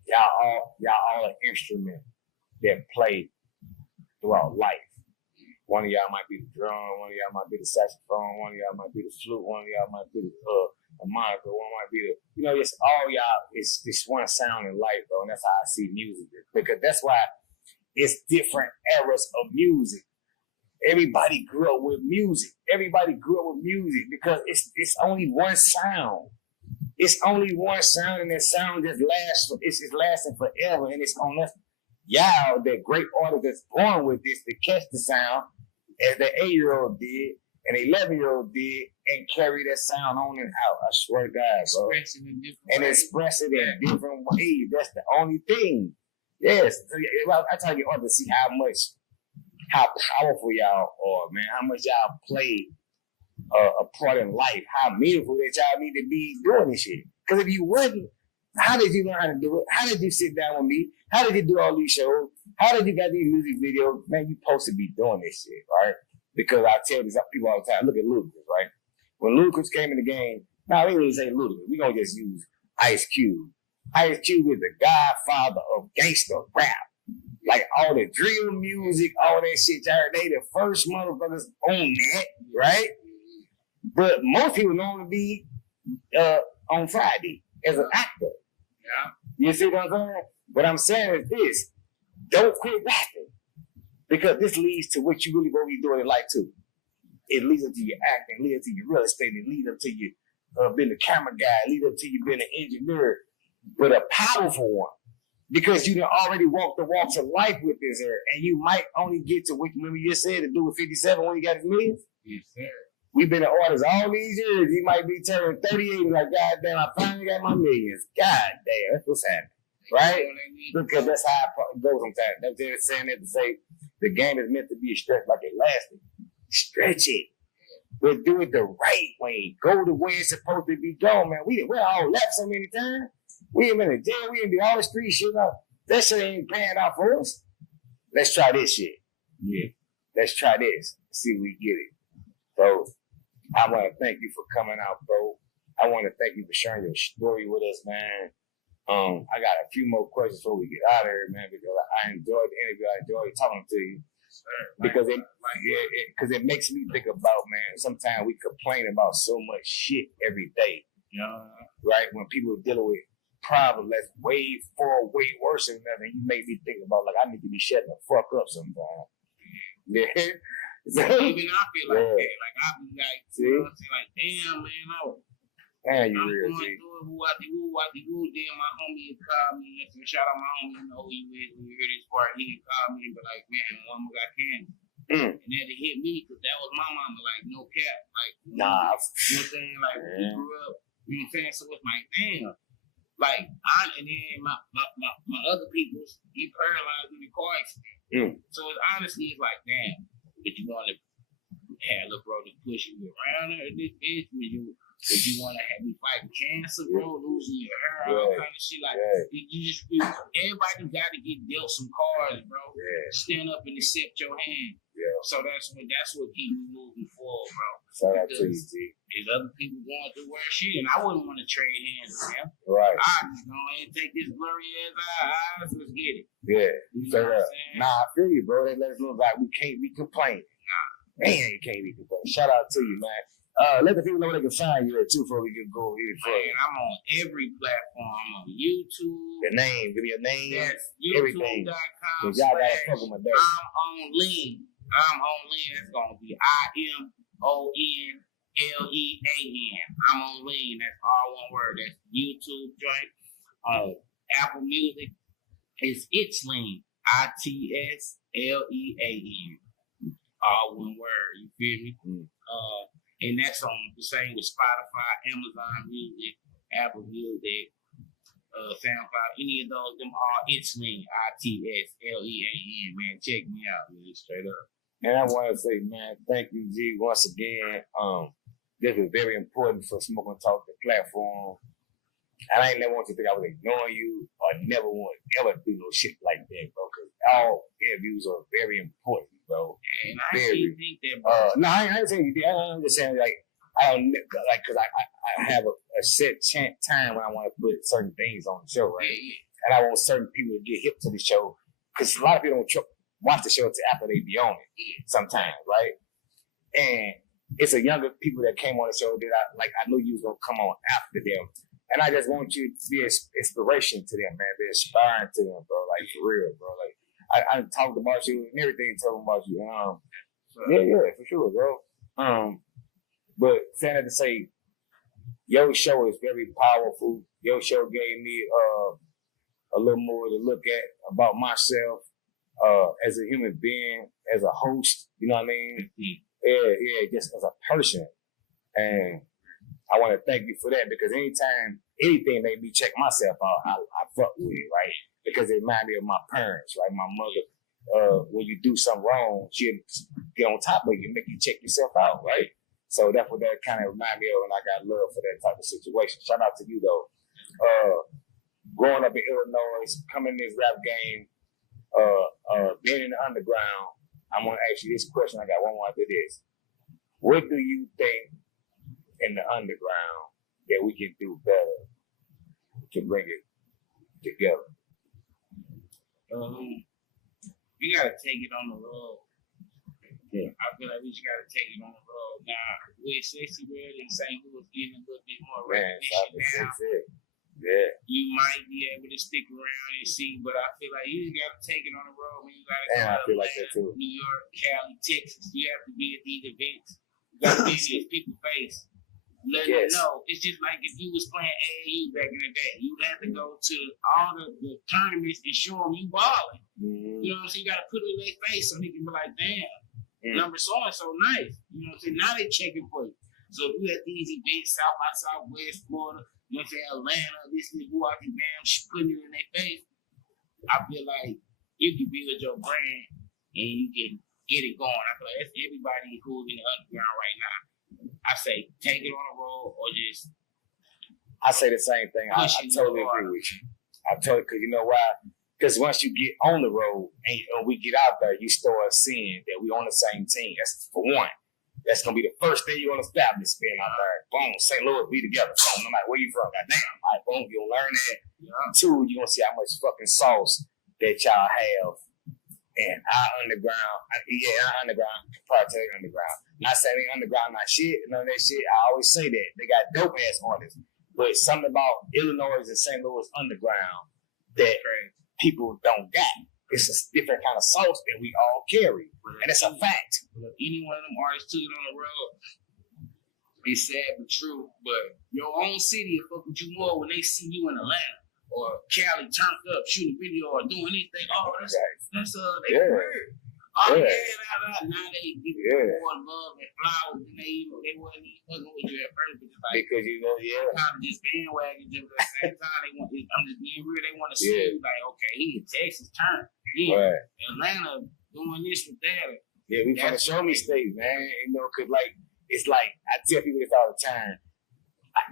Y'all all an instrument that play throughout life. One of y'all might be the drum, one of y'all might be the saxophone, one of y'all might be the flute, one of y'all might be the harmonica, one might be it's all y'all, it's one sound in life, bro, and that's how I see music. Because that's why it's different eras of music. Everybody grew up with music. Because it's only one sound. It's only one sound, and that sound just lasts. It's lasting forever, and it's on us. Y'all, that great artist that's born with this, to catch the sound, as the 8-year-old did, and 11-year-old did, and carry that sound on and out. I swear to God, bro. Express it in different ways. That's the only thing. Yes, I try to get artists to see how powerful y'all are, man. How much y'all play a part in life. How meaningful that y'all need to be doing this shit. Because if you wouldn't, how did you learn how to do it? How did you sit down with me? How did you do all these shows? How did you get these music videos? Man, you supposed to be doing this shit, right? Because I tell these people all the time, look at Ludacris, right? When Ludacris came in the game, now we didn't say Ludacris. We gonna just use Ice Cube. Ice Cube is the godfather of gangster rap. Like all the drill music, all that shit, they the first motherfuckers on that, right? But most people know to be on Friday as an actor. Yeah. You see what I'm saying? What I'm saying is this: don't quit rapping, because this leads to what you really want to be doing in life too. It leads up to your acting, leads up to your real estate, it leads up to you being a camera guy, it leads up to you being an engineer, but a powerful one. Because you done already walked the walks of life with this era, and you might only get to what you just said to do with 57 when you got his millions. Yes, sir. We've been an artist all these years. You might be turning 38 and like, God damn, I finally got my millions. God damn, that's what's happening. Right? Because that's how it goes sometimes. That's just saying that to say the game is meant to be stretched like elastic. Stretch it. But do it the right way. Go the way it's supposed to be going, man. We're all left so many times. We ain't been in jail. We ain't do all the street shit. That shit ain't paying off for us. Let's try this shit. Yeah. Let's try this. See if we get it. So I want to thank you for coming out, bro. I want to thank you for sharing your story with us, man. I got a few more questions before we get out of here, man, because I enjoyed the interview. I enjoyed talking to you. Because it makes me think about, man, sometimes we complain about so much shit every day. Right? When people are dealing with problem that's way worse than that. And you make me think about, like, I need to be shutting the fuck up sometimes. Yeah. So, even I feel like that. Like, I be like, you know what I'm saying? Like, damn, man, man, you I'm real, going through it. Who then my homie had called me. And shout out my homie, you know who you is when you hear this part. He called me and be like, man, mama got candy. And then it hit me because that was my mama, like, no cap. Like, nah. You know what I'm saying? Like, we grew up, you know what I'm saying? So it's like, damn. Like, and then my other people's, he paralyzed in the car accident. So it's honestly, it's like, damn, did you want to have little bro to push you around her this bitch? Would you want to have me fighting cancer, bro, losing your hair, all kind of shit? Like, everybody got to get dealt some cards, bro. Stand up and accept your hand. So that's what keeps me moving forward, bro. Shout out to you, G. There's other people going through worse shit, and I wouldn't want to trade hands with them. Right. I just go ahead and take this blurry ass eyes, let's get it. Yeah. You know what I'm saying? Nah, I feel you, bro. They let us look like we can't be complaining. Man, you can't be complaining. Shout out to you, man. Let the people know where they can find you at too before we can go here. Man, I'm on every platform. I'm on YouTube. Your name, give me your name. Yes, everything. YouTube.com. Y'all gotta fuck with my day. I'm on Lean. That's gonna be IMONLEAN. I'm on Lean. That's all one word. That's YouTube joint. Apple Music is It's Lean. ITSLEAN. All one word. You feel me? And that's on the same with Spotify, Amazon Music, Apple Music, SoundCloud, any of those, them all It's Lean. ITSLEAN. Man, check me out, man. Straight up. And I want to say, man, thank you, G, once again. This is very important for Smoke and Talk, the platform. And I ain't never want you to think I was ignoring you or never want to ever do no shit like that, bro. Because all interviews are very important, bro. Yeah, and I actually think that, bro. No, I ain't saying you did. I'm just saying, like, I don't, like, because I have a set time when I want to put certain things on the show, right? And I want certain people to get hip to the show. Because a lot of people don't watch the show until after they be on it sometimes, right? And it's a younger people that came on the show that I knew you was gonna come on after them, and I just want you to be an inspiration to them, man. Be inspiring to them, bro. Like, for real, bro. Like, I talked about you and everything, talking about you. Yeah, for sure, bro. But saying that to say, your show is very powerful. Your show gave me a little more to look at about myself as a human being, as a host. You know what I mean? Yeah, just as a person. And I want to thank you for that, because anytime anything made me check myself out, I fuck with it, right? Because it reminded me of my parents, right? My mother, when you do something wrong, she'd get on top of you and make you check yourself out, right? So that's what that kind of reminded me of, and I got love for that type of situation. Shout out to you, though. Growing up in Illinois, coming in this rap game, being in the underground, I'm going to ask you this question. I got one more after this. What do you think in the underground that we can do better to bring it together? We got to take it on the road. Yeah. I feel like we just got to take it on the road. Now, with Sexy Red in St. Louis getting a little bit more recognition now, yeah, you might be able to stick around and see, but I feel like you got to take it on the road. When you got to go I feel to like that too. New York, Cali, Texas. You have to be at these events. You got to be in people's face. Let them know. It's just like if you was playing AAU back in the day. You had to go to all the tournaments and show them you balling. You know what I'm saying? You got to put it in their face so they can be like, damn, number so-and-so nice. You know what I'm saying? Now they checking for you. So if you at these events, South by Southwest, Florida, you know what I'm saying, Atlanta, this and who out there, damn, putting it in their face, I feel like you can build your brand and you can get it going. I feel like that's everybody who's in the underground right now. I say take it on the road or just. I say the same thing. I totally agree with you. Because you know why? Because once you get on the road and we get out there, you start seeing that we on the same team. That's for one. That's gonna be the first thing you're gonna establish being out there. Boom, St. Louis, we together. Boom, no matter where you from. Goddamn. All right, boom, you'll learn that. Two, you're gonna see how much fucking sauce that y'all have in our underground. Our underground compared to the underground. Not saying they underground not shit, none of that shit. I always say that. They got dope ass artists. but something about Illinois and St. Louis underground that people don't got. It's a different kind of sauce that we all carry, and it's a fact. But if any one of them artists took it on the road, it's sad but true. But your own city will fuck with you more when they see you in Atlanta or Cali turned up, shooting a video or doing anything. Oh, that's they weird. Oh yeah, now they give you more love and flowers than they wasn't even fucking with you at first. Because you know, kind of just bandwagon just at the same time. I'm just being real. They want to see you like, okay, he in Texas turn. Atlanta doing this with that. Yeah, we from the show me state, man. You know, cause like it's like I tell people this all the time.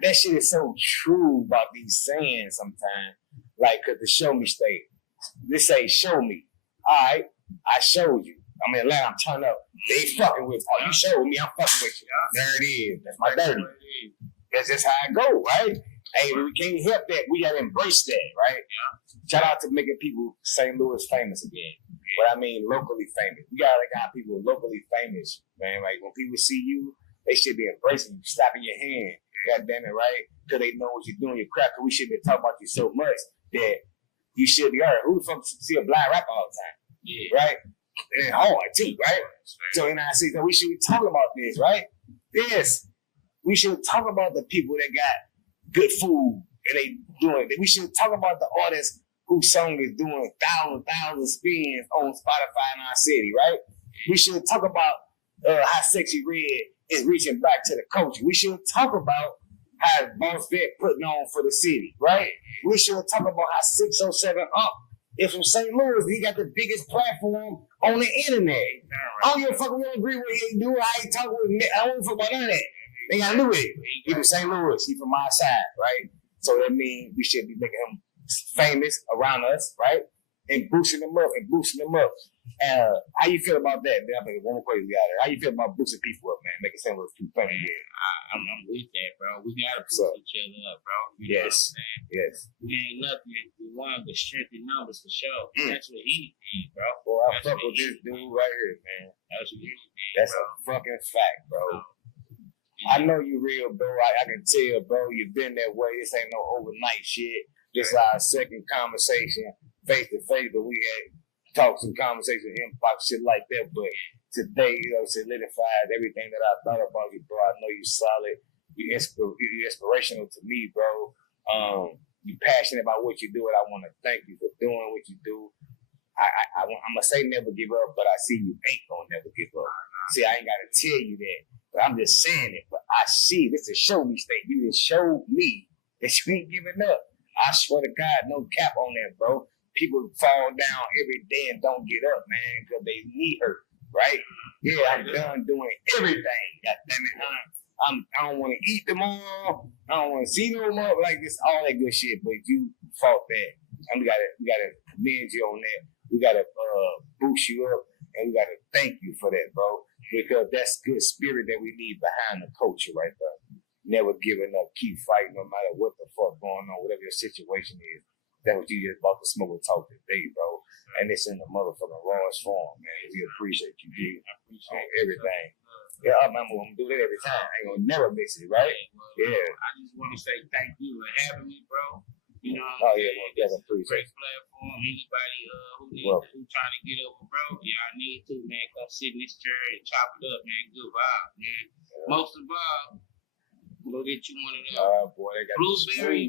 That shit is so true about these sayings sometimes. Like, cause the show me state. They say show me. All right, I showed you. I'm in Atlanta, I'm turned up. They fucking with me. Oh, you showed me, I'm fucking with you. There it is. That's my dirty. That's just how I go, right? Hey, we can't help that. We gotta embrace that, right? Shout out to making people St. Louis famous again. But I mean locally famous. We gotta have people locally famous, man. Like when people see you, they should be embracing you, slapping your hand. God damn it, right? Because they know what you're doing, your crap. Because we should be talking about you so much that you should be heard. Who the fuck see a blind rapper all the time? Yeah. Right? And hard too, right? So in our city, we should be talking about this, right? Yes. We should talk about the people that got good food and they doing it. We should talk about the artists whose song is doing thousands spins on Spotify in our city, right? We should talk about how Sexy Red is reaching back to the culture. We should talk about how Boss Vet putting on for the city, right? We should talk about how 607 Up is from St. Louis. He got the biggest platform on the internet. I don't give a fuck. We don't agree with what he do, how he talk with me. I don't give a fuck about none of that. They gotta do it. He from St. Louis. He from my side, right? So that means we should be making him famous around us, right? And boosting them up. How you feel about that? I mean, one more question we got here. How you feel about boosting people up, man? Making St. Louis people famous again? I'm with that, bro. We gotta boost each other up, bro. You know what I'm saying? Yes. We ain't nothing. We want the strength in numbers for sure. That's what anything, bro. Boy, I fuck with this dude right here, man. That's what anything. That's a fucking fact, bro. I know you real, bro. I can tell, bro. You've been that way. This ain't no overnight shit. This is our second conversation, face to face, but we had talks and conversations, IMFY, shit like that. But today, you know, solidified everything that I thought about you, bro. I know you solid. You're inspirational to me, bro. You're passionate about what you do, and I want to thank you for doing what you do. I'm going to say never give up, but I see you ain't going to never give up. See, I ain't got to tell you that, but I'm just saying it. But I see, this is show me state. You just showed me that you ain't giving up. I swear to God, no cap on that, bro. People fall down every day and don't get up, man, because they need hurt, right? Yeah, I'm done doing everything. God damn it, I don't want to eat them all. I don't want to see them up like this, all that good shit. But you fought that, and we gotta commend you on that. We gotta boost you up, and we gotta thank you for that, bro. Because that's good spirit that we need behind the culture, right there. Never giving up, keep fighting, no matter what the fuck going on, whatever your situation is. That's what you just about to smoke and talk today, bro. And it's in the motherfucking rawest form, man. We appreciate you, G. I appreciate everything. Yeah, I'm gonna do that every time. I ain't gonna never miss it, right? Yeah. I just want to say thank you for having me, bro. You know, definitely appreciate great platform. Anybody who trying to get over, bro, I need to, man. Come sit in this chair and chop it up, man. Good vibe, man. Yeah. Most of all, go get you one of them. Boy, they got blueberry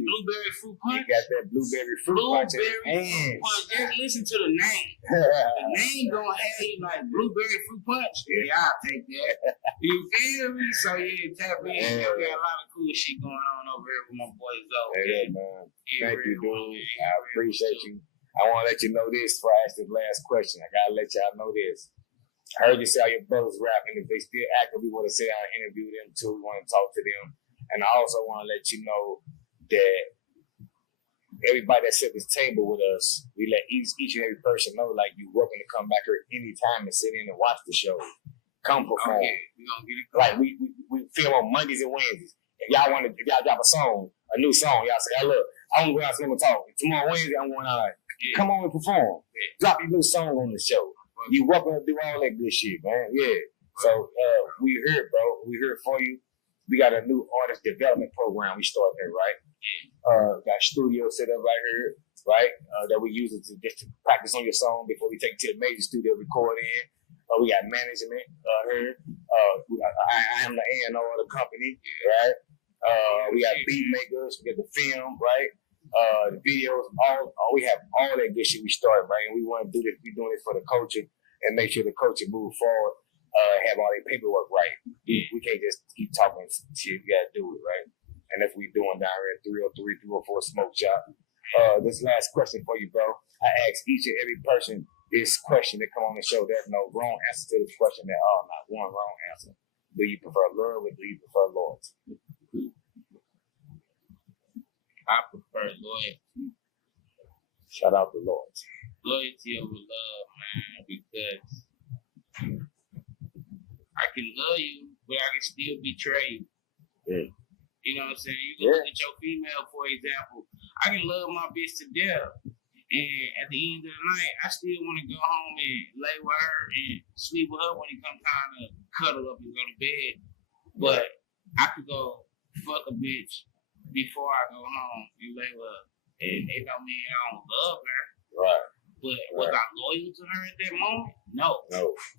fruit punch. You got that blueberry fruit punch in your hands. Just listen to the name. The name gonna have you like blueberry fruit punch. Yeah, I'll take that. You feel me? So tap in. We got a lot of cool shit going on over here with my boy Zoe. Yeah, man. Thank you, dude. I appreciate you. I want to let you know this before I ask this last question. I gotta let y'all know this. I heard you say all your brothers rapping. If they still active, we want to sit down and interview them too. We want to talk to them. And I also want to let you know that everybody that sit at this table with us, we let each and every person know, like, you're welcome to come back here anytime and sit in and watch the show. Come perform. We gonna get it going. Like, we film on Mondays and Wednesdays. If y'all drop a new song, y'all say, hey, look, I'm going to go out and talk. Tomorrow Wednesday, I'm going out. Come on and perform. Drop your new song on the show. You're welcome to do all that good shit, man. Yeah. So, we here, bro. We here for you. We got a new artist development program we started there, right? Got studio set up right here, right? That we use it to just to practice on your song before we take it to the major studio record in. We got management here. I am the A&O of the company, right? We got beat makers, we got the film, right? The videos, we have all that good shit we started, right? And we want to do this, we're doing this for the culture and make sure the culture move forward, have all their paperwork right. We can't just keep talking shit, we gotta do it, right? And that's what we doing down here at 303, 304 Smoke Shop. This last question for you, bro. I ask each and every person this question that come on the show. There's no wrong answer to this question at all, not one wrong answer. Do you prefer love or do you prefer loyalty? I prefer loyalty. Shout out to loyalty. Loyalty over love, man, because I can love you, but I can still betray you. Yeah. You know what I'm saying? You look at your female, for example. I can love my bitch to death. And at the end of the night, I still want to go home and lay with her and sleep with her when it comes time to cuddle up and go to bed. But I could go fuck a bitch before I go home and lay with her. And it don't mean I don't love her. Right. But was I loyal to her at that moment? No.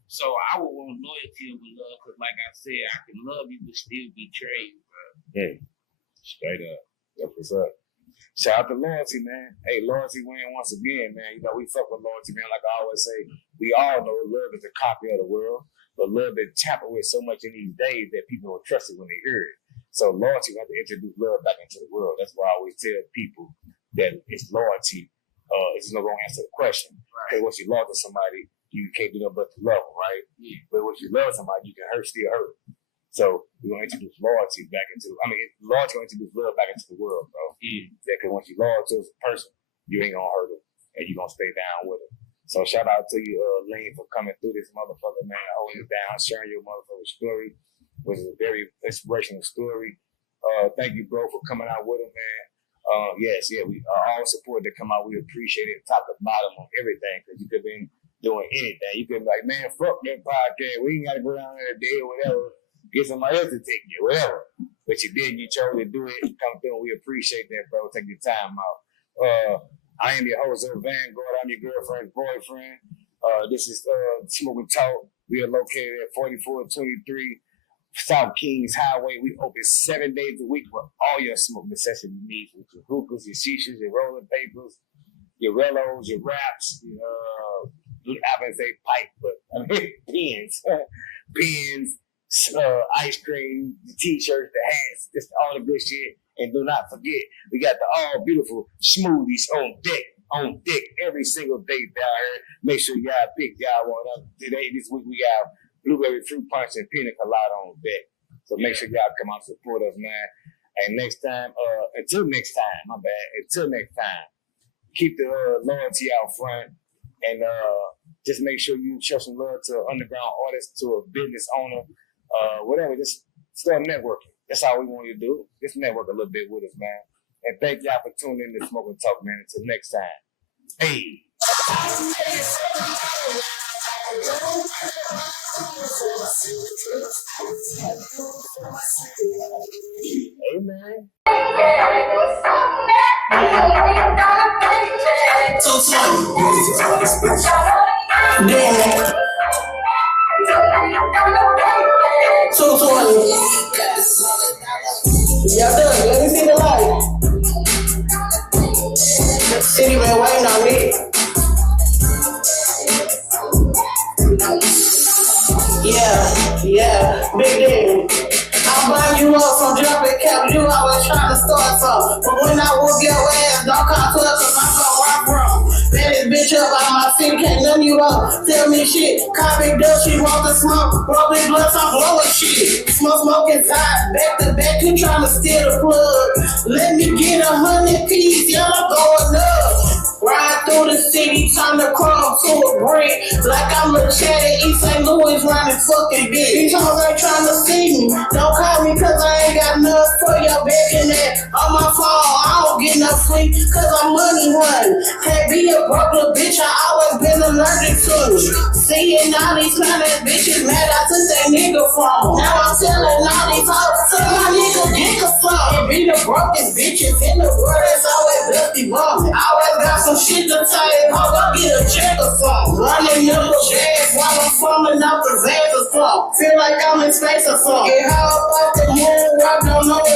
So I would want loyalty over love because, like I said, I can love you but still betray you, bro. Yeah. Straight up. That's what's up. Shout out to loyalty, man. Hey, loyalty win once again, man. You know, we fuck with loyalty, man. Like I always say, we all know love is a copy of the world, but love is tampered with so much in these days that people don't trust it when they hear it. So loyalty, we have to introduce love back into the world. That's why I always tell people that it's loyalty. It's no wrong answer to the question. Because once you love to somebody, you can't do nothing but to love them, right? Yeah. But once you love somebody, you can still hurt them. So we're going to introduce loyalty back into, loyalty going to introduce love back into the world, bro. Yeah. Because once you loyal to a person, you ain't going to hurt them. And you're going to stay down with them. So shout out to you, Lane, for coming through this motherfucker, man. Holding it down, sharing your motherfucking story, which is a very inspirational story. Thank you, bro, for coming out with him, man. We all support that come out. We appreciate it, top to bottom on everything, because you could have been doing anything. You could be like, man, fuck that podcast. We ain't got to go down there today or whatever. Get somebody else to take you, whatever. But you did, you chose to do it, come through, and we appreciate that, bro. Take your time out. I am your host of Vanguard. I'm your girlfriend's boyfriend. This is Smoking Talk. We are located at 4423 South Kings Highway. We open 7 days a week for all your smoke necessity needs, with your hookahs, your shishas, your rolling papers, your rellos, your wraps, I would say pipe, but pens, ice cream, the t-shirts, the hats, just all the good shit. And do not forget, we got the all beautiful smoothies on deck every single day down here. Make sure y'all pick y'all one up. Today, this week, we got blueberry fruit punch and pina colada on deck. So make sure y'all come out and support us, man. And next time, until next time, keep the loyalty out front. And just make sure you show some love to an underground artist, to a business owner, whatever. Just start networking. That's all we want you to do. Just network a little bit with us, man. And thank y'all for tuning in to Smoking Talk, man. Until next time. Hey. Hey, man. Y'all done, let me see the light. City been waiting on me. Yeah, big deal. I'll buy you up from jumping cap. You always trying to start something. But when I whoop your ass, don't come to us, cause I'm from where I'm from. Man, this bitch up out my city, can't none you up. Tell me shit, copy dope, she want the smoke. Roll big blunts, I'm blowing shit. Smoke is hot, back to back, you tryna steal the plug. Let me get 100 piece, y'all going up. Ride through the city, turn the chrome to a brick. Like I'm a chat in East St. Louis running fucking bitch. These hoes ain't tryna see me. Don't call me cause I ain't got enough for your back and that. On my phone, I don't get no sleep cause I'm money running. Can't be a broke little bitch, I always been allergic to you. Seeing all these kind of bitches mad, I took that nigga from them. Now I'm telling all these hoes, tell my nigga, get the fuck. something. Be the brokest bitches in the world, that's always dusty bum. Always got some shit to tell you, ho, go get a check or something. Running up the bags while I'm swimming out the Zans or something. Feel like I'm in space or something. Get high up off the moon, I don't know